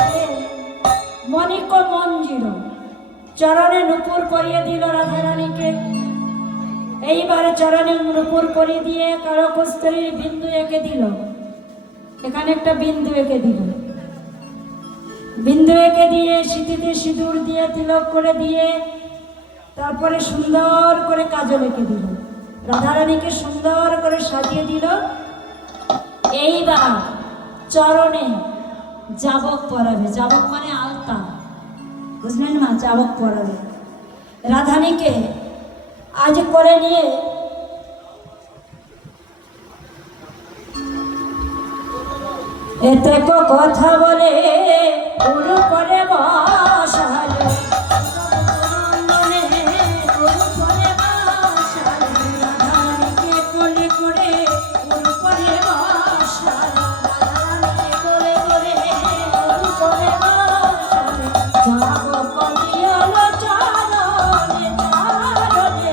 মণিক মঞ্জির চরণে নূপুর পরিয়ে দিল রাধারানীকে। এইবারে চরণে নুপুর করে দিয়ে কারো কস্তরীর বিন্দু এঁকে দিল, এখানে একটা বিন্দু এঁকে দিল, বিন্দু এঁকে দিয়ে সিঁথিতে সিঁদুর দিয়ে তিলক করে দিয়ে তারপরে সুন্দর করে কাজল এঁকে দিল, রাধারানীকে সুন্দর করে সাজিয়ে দিল। এইবার চরণে জাবক পরাবে, জাবক মানে আলতা, বুঝলেন মা, জাবক পরাবে। রাধানীকে আজ করে নিয়ে এতে কথা বলে উড়ু করে বসালো, উড়ু করে বসালো, রাধারানীকে কোলে করে উড়ু করে বসালো, রাধারানীকে কোলে করে উড়ু করে বসালো, যাবো কলিয়ালো চরণে চরণে,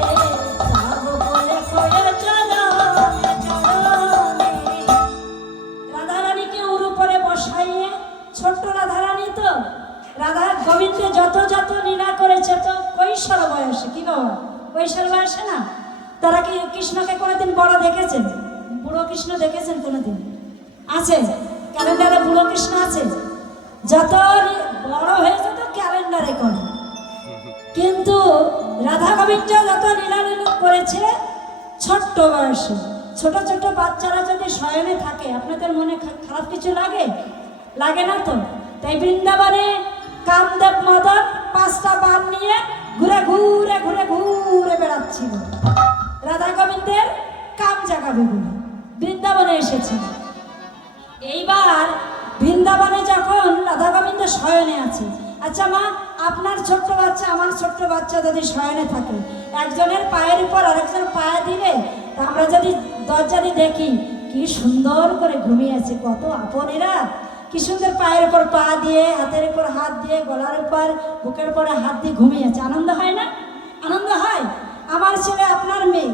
যাবো কোলে করে চরণে চরণে। রাধারানীকে উড়ু করে বসাইয়ে, ছোট্ট রাধারানী তো, রাধা গোবিন্দে যত যত লীলা করেছে তো কৈশোর বয়সে, কি বাবা কৈশোর বয়সে না, তারা কি কৃষ্ণকে কোনোদিন বড় দেখেছেন? বুড়ো কৃষ্ণ দেখেছেন কোনোদিন? আছে ক্যালেন্ডারে বুড়ো কৃষ্ণ আছে, যত বড় হয়েছে তো ক্যালেন্ডারে করে, কিন্তু রাধা গোবিন্দ যত লীলা করেছে ছোট্ট বয়সে। ছোট ছোট বাচ্চারা যদি শয়নে থাকে আপনাদের মনে খারাপ কিছু লাগে? লাগে না তো? তাই বৃন্দাবনে কামদেব মদন 5টা বান নিয়ে ঘুরে ঘুরে ঘুরে ঘুরে বেড়াচ্ছিল রাধা গোবিন্দের কাম জাগাবে বলে বৃন্দাবনে এসেছিল। এইবার বৃন্দাবনে যখন রাধা গোবিন্দ শয়নে আছে, আচ্ছা মা, আপনার ছোট্ট বাচ্চা আমার ছোট্ট বাচ্চা যদি শয়নে থাকে, একজনের পায়ের উপর আরেকজন পায়ে দিলে আমরা যদি দরজা দিয়ে দেখি কি সুন্দর করে ঘুমিয়ে আছে, কত আপনেরা কি সুন্দর পায়ের উপর পা দিয়ে, হাতের উপর হাত দিয়ে, গলার উপর বুকের উপরে হাত দিয়ে ঘুমিয়ে আছে, আনন্দ হয় না? আনন্দ হয়। আমার ছেলে আপনার মেয়ে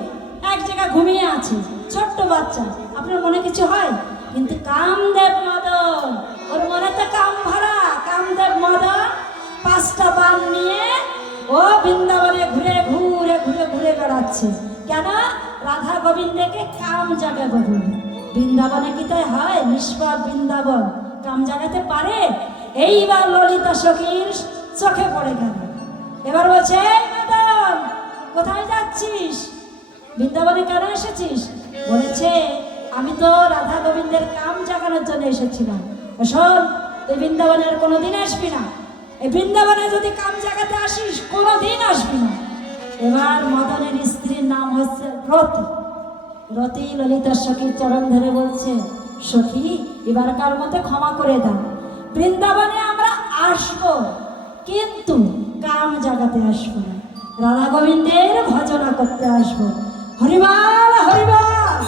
এক জায়গায় ঘুমিয়ে আছে, ছোট্ট বাচ্চা, আপনার মনে কিছু হয়? কিন্তু কামদেব মদন, ওর মনে তো কাম ভরা। কামদেব মদন 5টা বান নিয়ে ও বৃন্দাবনে ঘুরে ঘুরে ঘুরে ঘুরে বেড়াচ্ছে। কেন? রাধা গোবিন্দকে কাম জাগাবে বলে। বৃন্দাবনে কি তাই হয়? নিষ্পাপ বৃন্দাবন কাম জাগাতে পারে? এইবার ললিতা সখীর চোখে পড়ে গেল। এবার বলছে, এই মদন কোথায় যাচ্ছিস? বৃন্দাবনে কেন এসেছিস? বলেছে, আমি তো রাধা গোবিন্দের কাম জাগানোর জন্য এসেছিলাম। শোন, এই বৃন্দাবনে আর কোনোদিন আসবি না। এই বৃন্দাবনে যদি কাম জাগাতে আসিস কোনোদিন আসবি না। এবার মদনের স্ত্রীর নাম হচ্ছে রতি। রতি ললিতার সখীর চরণ ধরে বলছে, সখী এবারকার মতো ক্ষমা করে দাও, বৃন্দাবনে আমরা আসবো কিন্তু কাম জাগাতে আসবো না, রাধা গোবিন্দের ভজনা করতে আসবো। হরিবাল হরিবাল।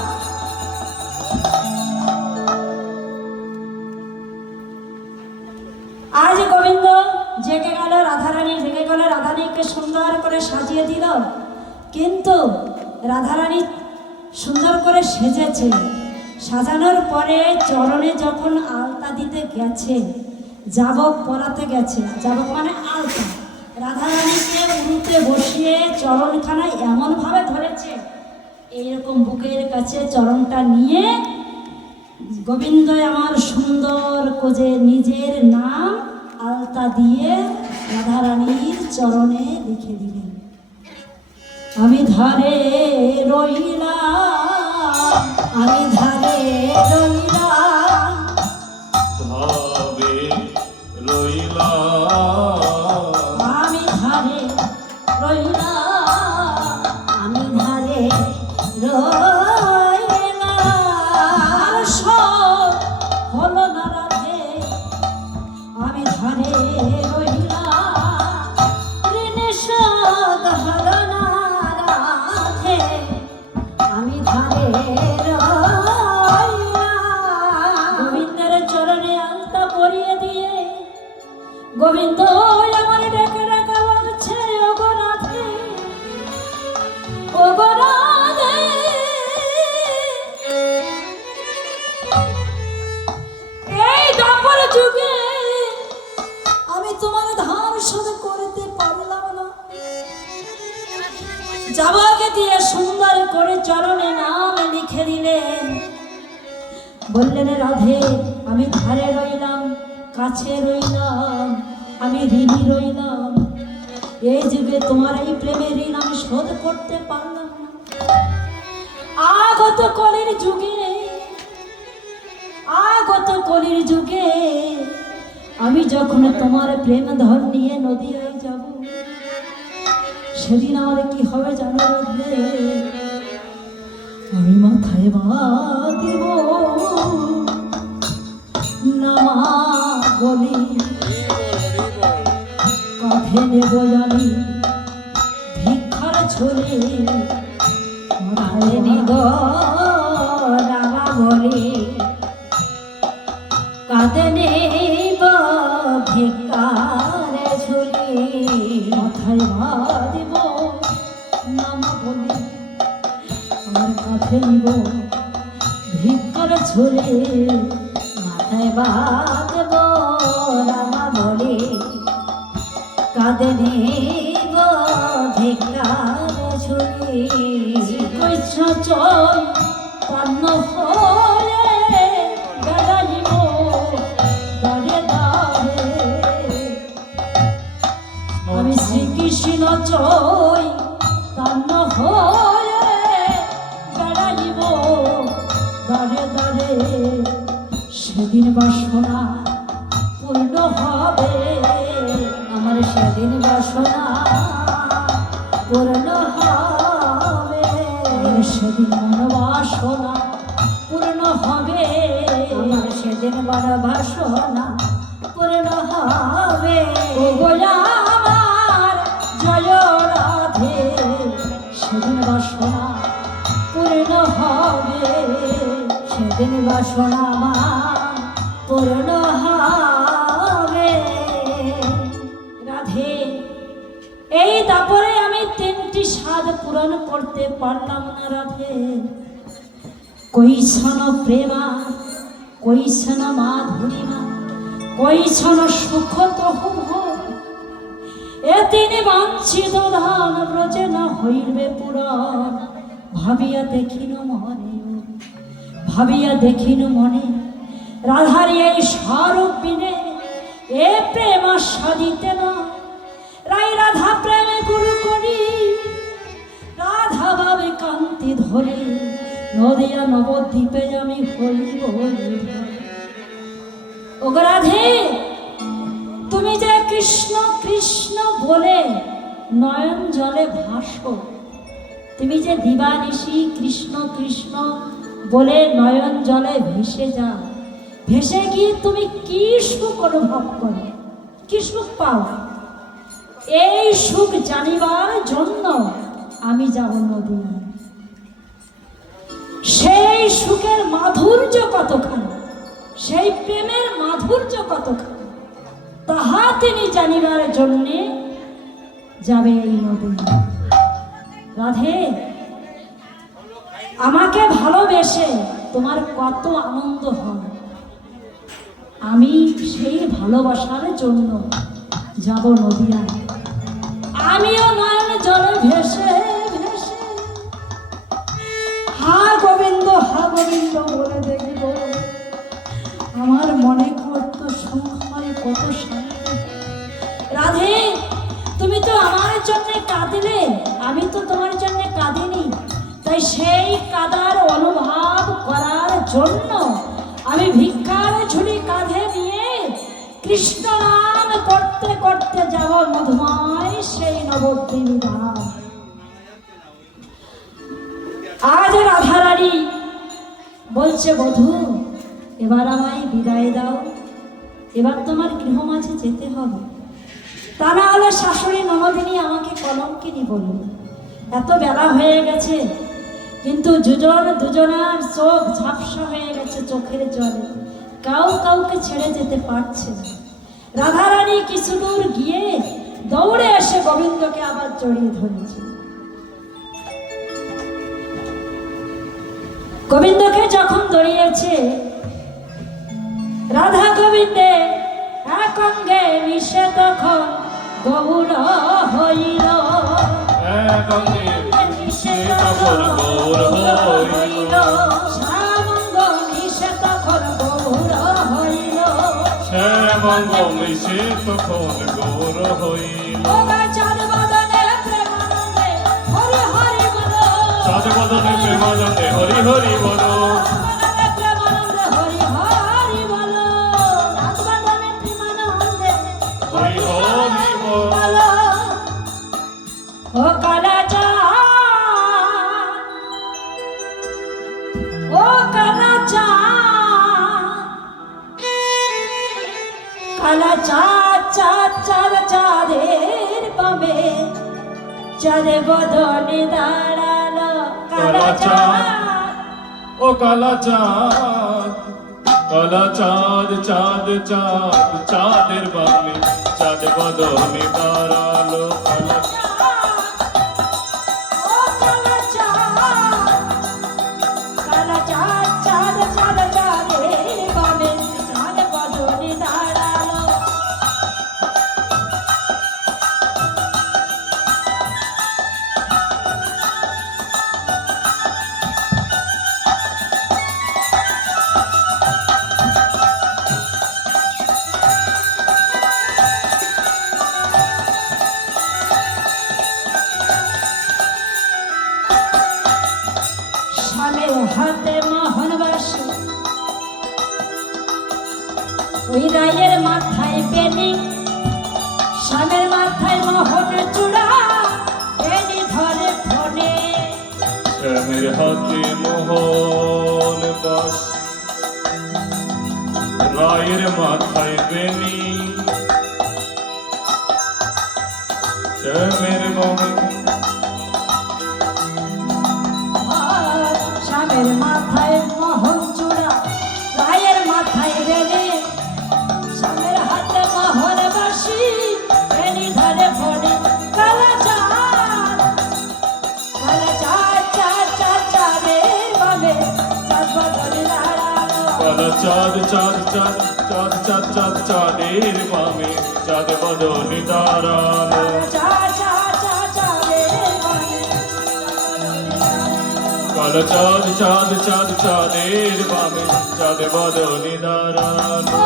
আজ গোবিন্দ জেগে গেল, রাধারানী জেগে গেল, রাধারানীকে সুন্দর করে সাজিয়ে দিল। কিন্তু রাধারানী সুন্দর করে সেজেছে, সাজানোর পরে চরণে যখন আলতা দিতে গেছে, জাবক পরাতে গেছে, জাবক মানে আলতা, রাধারানীকে উড়ুতে বসিয়ে চরণখানা এমনভাবে ধরেছে, এইরকম বুকের কাছে চরণটা নিয়ে গোবিন্দ আমার সুন্দর করে নিজের নাম আলতা দিয়ে রাধারানীর চরণে লিখে দিলেন। আমি ধারে রইলাম, আমি ধারে রইলাম, ভাবে রইলাম, আমি ধারে রইলাম, আমি ধারে রইলাম, সব হলো না রাধে, আমি ধারে রইলাম, ঋণে শোধ হলো না রাধে, আমি ধারে রইলাম। গোবিন্দের চরণে আলতা পরিয়ে দিয়ে গোবিন্দ আমার ডেকে ডেকে বলছে, ওগো রাধে, ওগো রাধে, বললেন রাধে আমি ধারে রইলাম, কাছে রইলাম, আমি ঋণী রইলাম, এই যুগে তোমার এই প্রেমের ঋণ আমি শোধ করতে পারলাম না। আগত কলির যুগে, আগত কলির যুগে আমি যখন তোমার প্রেম ধন নিয়ে নদীয়ায় যাব, সেদিন আমার কি হবে জানো রাধে? আমি মাথায় বাঁধিব নামা বলি, কাঁধে নেব আমি ভিক্ষার ঝোলে, মাথায় নেব নামা বলি, কাঁধে নেব ভিক্ষার ঝোলে, মাথায় বাঁধিব নামা বলি, আমার কাঁধে নিব ভিক্ষার ঝোলে, মাথায় বাঁধব রামা বলে, কাঁধে নিব ভিক্ষার ঝোলে। কৃষ্ণ চয় পান্ন ফলে বেড়াইব দাঁড়ে দাঁড়ে, আমি শ্রীকৃষ্ণ চয় পান্ন হলে বেড়াইব দাঁড়ে দাঁড়ে, সেদিন বাসনা পূর্ণ হবে আমার, সেদিন বাসনা পূর্ণ হবে, সেদিন মনোবাসনা পূর্ণ হবে আমার, সেদিন মনোবাসনা পূর্ণ হবে। ও গোলা আমার জয় রাধে, সেদিন বাসনা পূর্ণ হবে, সেদিন বাসনা আমার পূর্ণ হবে। রাধে এই তারপরে আমি তিনটি স্বাদ পূরণ করতে পারলাম না রাধে। কৈশন প্রেমা, কৈশন মাধুরিমা, কৈশন সুখ তহু এ তিনি বাঞ্ছিত ধান ব্রজে না হইবে পুরাণ, ভাবিয়া দেখিনু মনে, ভাবিয়া দেখিনু মনে, রাধার এই স্বরূপ বিনে এ প্রেম সাদিতে না। রাই রাধা প্রেমে গুরু করি, রাধা ভাবে কান্তি ধরে, নদিয়া নবদ্বীপে আমি হইব। ও রাধে তুমি যে কৃষ্ণ কৃষ্ণ বলে নয়ন জলে ভাসো, তুমি যে দিবানিশি কৃষ্ণ কৃষ্ণ বলে নয়ন জলে ভেসে যাও, ভেসে গিয়ে তুমি কি সুখ অনুভব করো, কি সুখ পাও, এই সুখ জানিবার জন্য আমি যাব নদীয়ায়। সেই সুখের মাধুর্য কতখানি, সেই প্রেমের মাধুর্য কতখানি, তাহা তিনি জানিবার জন্যে যাবে এই নদীয়ায়। রাধে আমাকে ভালোবেসে তোমার কত আনন্দ হয়, আমি সেই ভালোবাসার জন্য যাব নদীয়ায়। আমিও নয়ন জলে ভেসে ভেসে হা গোবিন্দ বলে দেখব, আমার মনে কত সুখ হয়, কত শান্তি। রাধে তুমি তো আমার জন্য কাঁদলে, আমি তো তোমার জন্য কাঁদিনি, তাই সেই কাদার অনুভব করার জন্য আমি ভিক্ষার ঝুলি কাঁধে নিয়ে কৃষ্ণ নাম করতে করতে যাব মধুময় সেই নবদ্বীপ ধাম। আজ রাধারানী বলছে বধূ এবার আমায় বিদায় দাও, এবার তোমার গৃহ মাঝে যেতে হবে, তা না হলে শাশুড়ি ননদিনী আমাকে কলঙ্কিনী বলবে। এত বেলা হয়ে গেছে, কিন্তু দুজনার চোখ ঝাপসা হয়ে গেছে চোখের জলে, কাউকে ছেড়ে যেতে পারছে না। রাধারানী কিছু দূর গিয়ে দৌড়ে এসে গোবিন্দকে আবার জড়িয়ে ধরেছে। গোবিন্দকে যখন দড়িয়েছে, রাধা গোবিন্দে এক অঙ্গে মিশে তখন গৌর হইল, এক অঙ্গে মিশে তখন গৌর হইল, শ্যামঙ্গ মিশে তখন প্রেমাঙ্গ মিশে তখন গৌর হইল। ও গা চাঁদ বদনে প্রেমানন্দে হরি হরি বলো। চাঁদ বদনে প্রেমানন্দে হরি হরি বলো। বদনে প্রেমানন্দে হরি হরি বলো। চাঁদ বদনে প্রেমানন্দে হরি হরি বল। বলো। ও কালা চাঁদ, ও কালা চাঁদ, কালা চাঁদ চাঁদ চাঁদ চাঁদের বামে চাঁদে বদনে দাঁড়ালো। কালা চাঁদ, ও কালা চাঁদ, কালা চাঁদ চাঁদ চাঁদ চাঁদের বামে চাঁদ বদনে দাঁড়ালো। কালা ও কালা চাঁদ, কালা চাঁদ চাঁদ চাঁদ চাঁদের বামে চাঁদ বদনে দাঁড়ালো। স্বামীর হাতে মোহনবাসী, ওই রায়ের মাথায় বেনি, স্বামীর মাথায় মোহন চূড়া, বেনি ধরে ফোনে। শ্যামের হাতে মোহন বাস, রায়ের মাথায় বেনি, শ্যামের মোহন স্বামীর মাথায় মোহন চূড়া, রায়ের মাথায় বেনি, স্বামীর হাতে মোহন বাসি, বেনি ধরে ফোনে। কালা চাঁদ, কালা চাঁদ চাঁদ চাঁদ চাঁদের বামে চাঁদ বদনে দাঁড়ালো। কালা চাঁদ চাঁদ চাঁদ চাঁদ চাঁদ চাঁদ চাঁদের বামে চাঁদ বদনে দাঁড়ালো। কালা চাঁদ চাঁদ চাঁদ চাঁদের বামে চাঁদ বদনে দাঁড়ালো। ও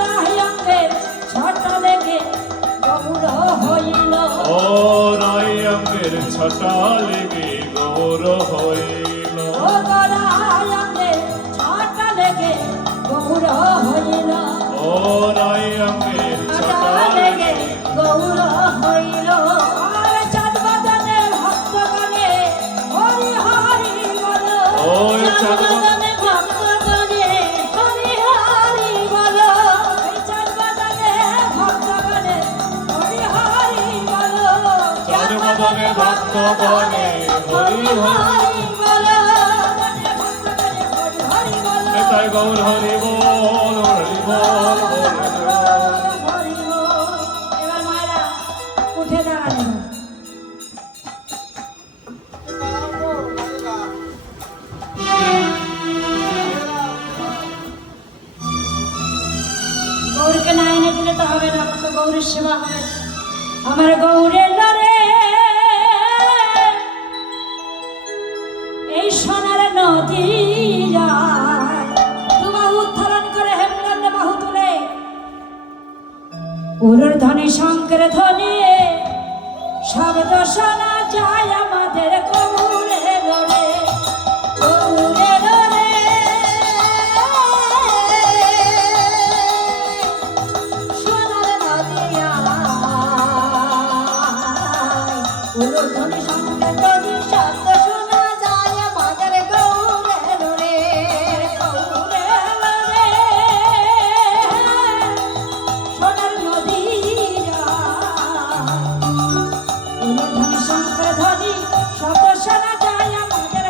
রায় অঙ্গের ছটা লেগে গৌর হইল। ও রায় অঙ্গের ছটা লেগে গৌর হইল। চাঁদ বদনে ভক্তগণে হরি হরি বলো। ওই চাঁদ বদনে ভক্তগণে হরি হরি বলো। এই চাঁদ বদনে ভক্তগণে হরি হরি বলো। চাঁদ বদনে ভক্তগণে হরি হরি বলো। ভক্তগণে হরি হরি বলো। তাই গৌর হরি বল হরি বল হরি বল। এবার মায়েরা উঠে দাঁড়ালেন। গৌরকে না এনে দিলে তো হবে না, আমার তো গৌরের সেবা হবে। আমার গৌরের লরে এই সোনার নদী যায়, দুবাহু উত্তোলন করে হেমকান্তে বাহু তুলে উরুর ধ্বনি শঙ্কর ধ্বনি শব্দ শোনা যায় আমাদের গৌরে লরে। গৌরে লরে সোনার নদী আয়, উরুর ধ্বনি শঙ্কর ধ্বনি শব্দ শোনা যায় আমাদের গৌরে লরে। গৌরে লরে সোনার নদী যায়, উলুধ্বনি শঙ্কর ধ্বনি শব্দ শোনা যায় আমাদের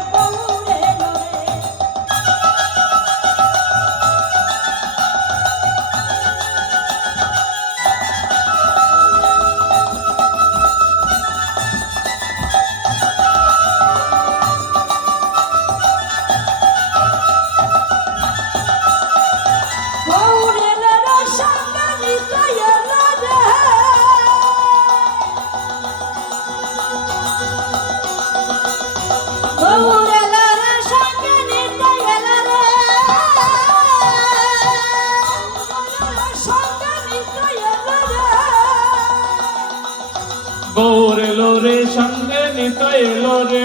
নিতাই এলো রে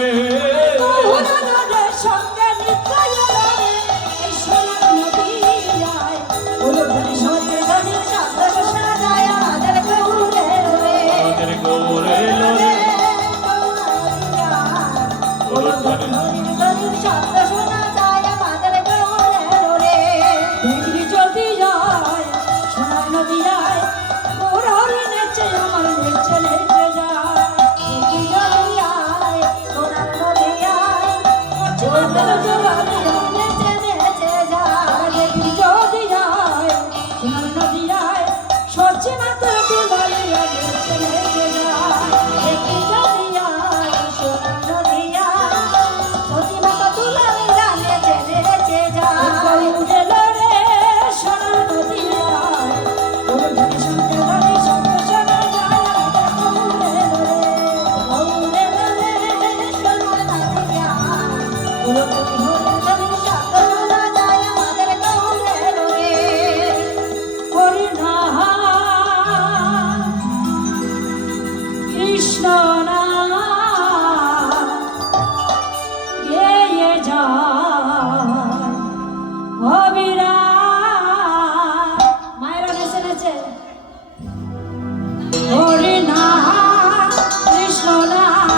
গৌরনদের সঙ্গে নিতাই এলো রে এই সোনার নদিয়ায় উলুধ্বনি সত্যি ধ্বনি শব্দ শোনা যায় আমাদের গৌরে রে আমাদের গৌরে এলো রে উলুধ্বনি ধ্বনি শব্দ শোনা যায় আমাদের গৌরে রে দেখবি যদি যায় সোনার নদিয়ায় গৌরহরি নেচে আমার নেচে নেচে যায় দেখবি যদি যায় সোনার নদিয়ায় পশ্চিমাদের জোয়ারিয়া নেচে নেচে যায় দেখবি যদি যায় সোনার নদিয়ায় পশ্চিমাদের জোয়ারিয়া নেচে নেচে যায় দেখবি যদি যায় সোনার নদিয়ায় সতীমাতা দুলালিয়া নেচে নেচে যায় গৌরে রে সোনার নদিয়ায় গৌরধনি শুনতে ধনি শব্দ শোনা যায় আমাদের গৌরে রে সোনার নদিয়ায় গৌরধনি ধনি শব্দ শোনা যায় আমাদের গৌরে রে হরিনাম কৃষ্ণ নাম গেয়ে যায় অবিরাম মায়েরা নেচে নেচে হরিনাম কৃষ্ণ নাম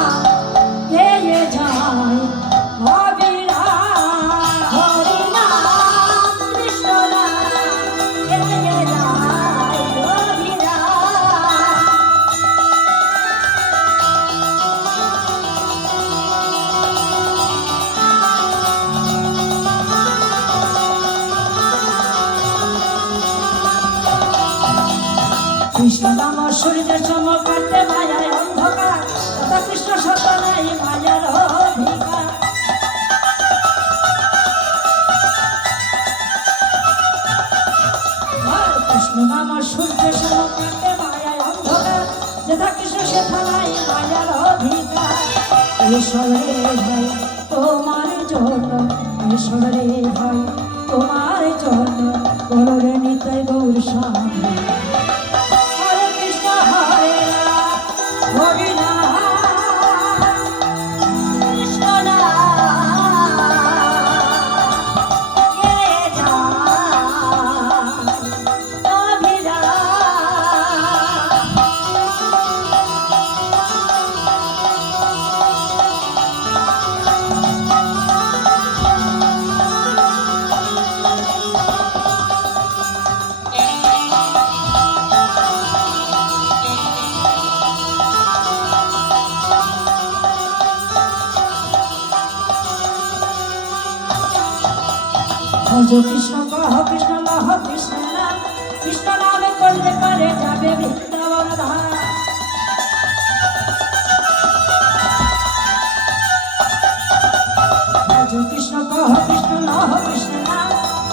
গেয়ে যায় অবিরাম হরিনাম কৃষ্ণ নাম গেয়ে যায় অবিরাম কৃষ্ণ নাম সূর্যের চমক কাটতে মায়ায় অন্ধকার তথা কৃষ্ণ সত্য নাই মায়ার অধিকার কৃষ্ণ নাম সূর্যের চমক কাটতে মায়ায় অন্ধকার যেথা কৃষ্ণ সেথা নাই মায়ার অধিকার ঈশ্বরে ভাই তোমার জন্য ঈশ্বরে ভাই তোমার জন্য গৌরে নিতাই গৌর স্বামী হরে কৃষ্ণ হরে রাম হরি নাম কৃষ্ণ নাম গেয়ে যায় অবিরাম ভজ কৃষ্ণ কহ কৃষ্ণ লহ কৃষ্ণ নাম কৃষ্ণ নামে করলে পারে যাবে বৃন্দাবন ধাম ভজ কৃষ্ণ কহ কৃষ্ণ লহ কৃষ্ণ নাম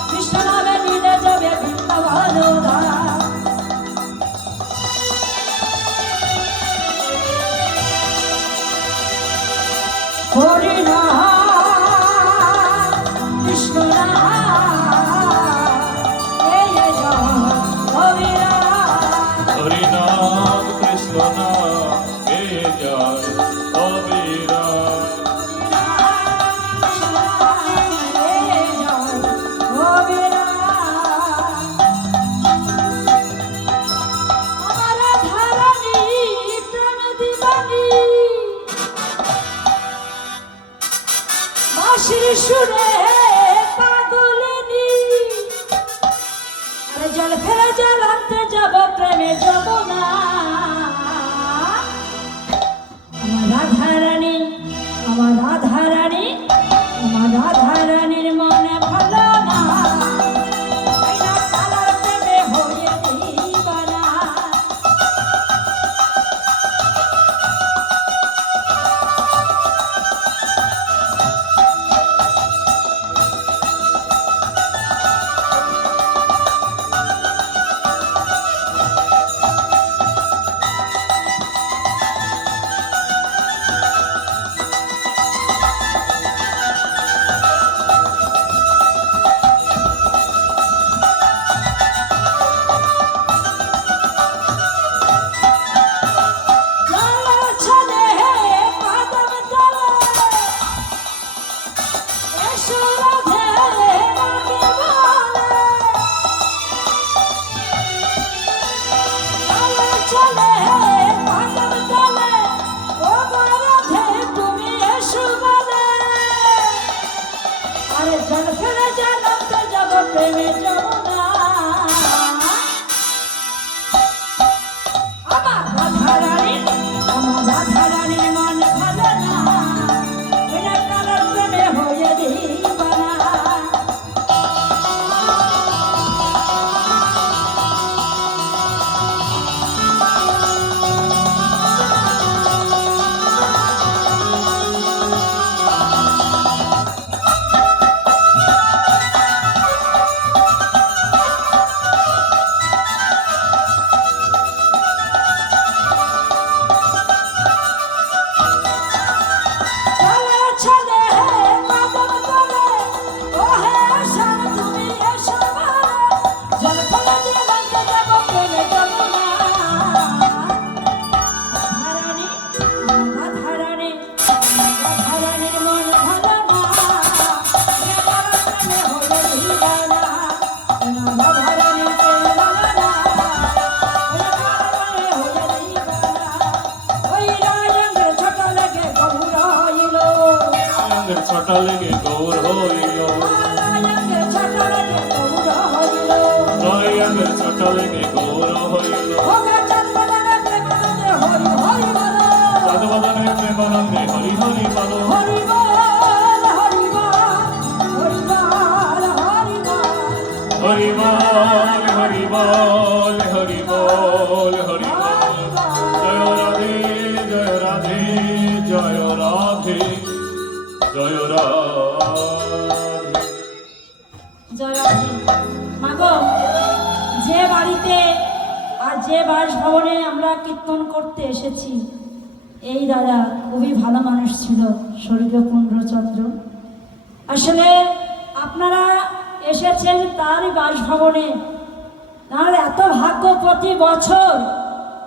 কৃষ্ণ নামে নিলে যাবে বৃন্দাবন ধাম হরি নাম কৃষ্ণ নাম গেয়ে যায় অবিরাম হরিনাম কৃষ্ণ নাম গেয়ে যায় অবিরাম কৃষ্ণ নাম গেয়ে যায় অবিরাম আমার ধারণী প্রাণ দিবানী বাঁশির সুরে পাগলিনী আরে জল ফেলে জল আনতে যাব প্রেমে যাব না আমার রাধারানী আমার রাধারানী আমার রাধারানীর মনে ভালো না তাই না কালার প্রেমে হয়ে দিবানা সুরাধে মাকে বলে চলে চলে পাগল চলে ও রাধে তুমি এসো বলে আরে জল ফেলে জানতে যাব প্রেমে যমুনা আমার রাধারানীর মন ভালো না ওরা কারোর প্রেমে হয়ে দিবানা চলে চলে পাগল চলে ও হে শান তুমি এসো বলে জল ফেলে জানতে যাব প্রেমে যমুনা রাধারানী রাধারানীর মন ভালো না ওরা কারোর প্রেমে হয়ে দিবানা রাধারানীর প্রেম ভালো না ওরা কারোর প্রেমে হয়ে দিবানা ওই রাজেন্দ্র ছোট লেগে গৌর হইল আঙ্গের ছোট লেগে গৌর হইল রাজেন্দ্র ছোট লেগে গৌর হইল ওই আঙ্গের ছোট লেগে গৌর হইল ওগা চাঁদবাজারে প্রেমানন্দে হরি হরি বল চাঁদ বদনে প্রেমানন্দে হরি হরি বলো হরি বল হরি বল হরি বল হরি বল হরি বল হরি বল হরি বল হরি বল জয় রাধে জয় রাধে জয় রাধে জয় রাধে জয়রাধে মাগো যে বাড়িতে আর যে বাসভবনে আমরা কীর্তন করতে এসেছি এই দাদা খুবই ভালো মানুষ ছিল স্বর্গীয় পূর্ণচন্দ্র আসলে আপনারা এসেছেন তারই বাসভবনে তার এত ভাগ্য প্রতি বছর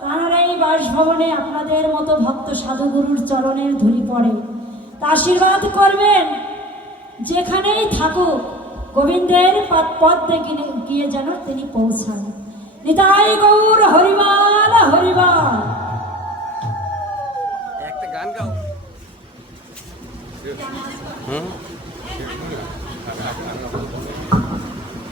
তার এই বাসভবনে আপনাদের মতো ভক্ত সাধুগুরুর চরণের ধুলি পড়ে তা আশীর্বাদ করবেন যেখানেই থাকুক গোবিন্দের পথে গিয়ে যেন তিনি পৌঁছান নিতাই গৌর হরিবাল হরিবাল একটা গান গাও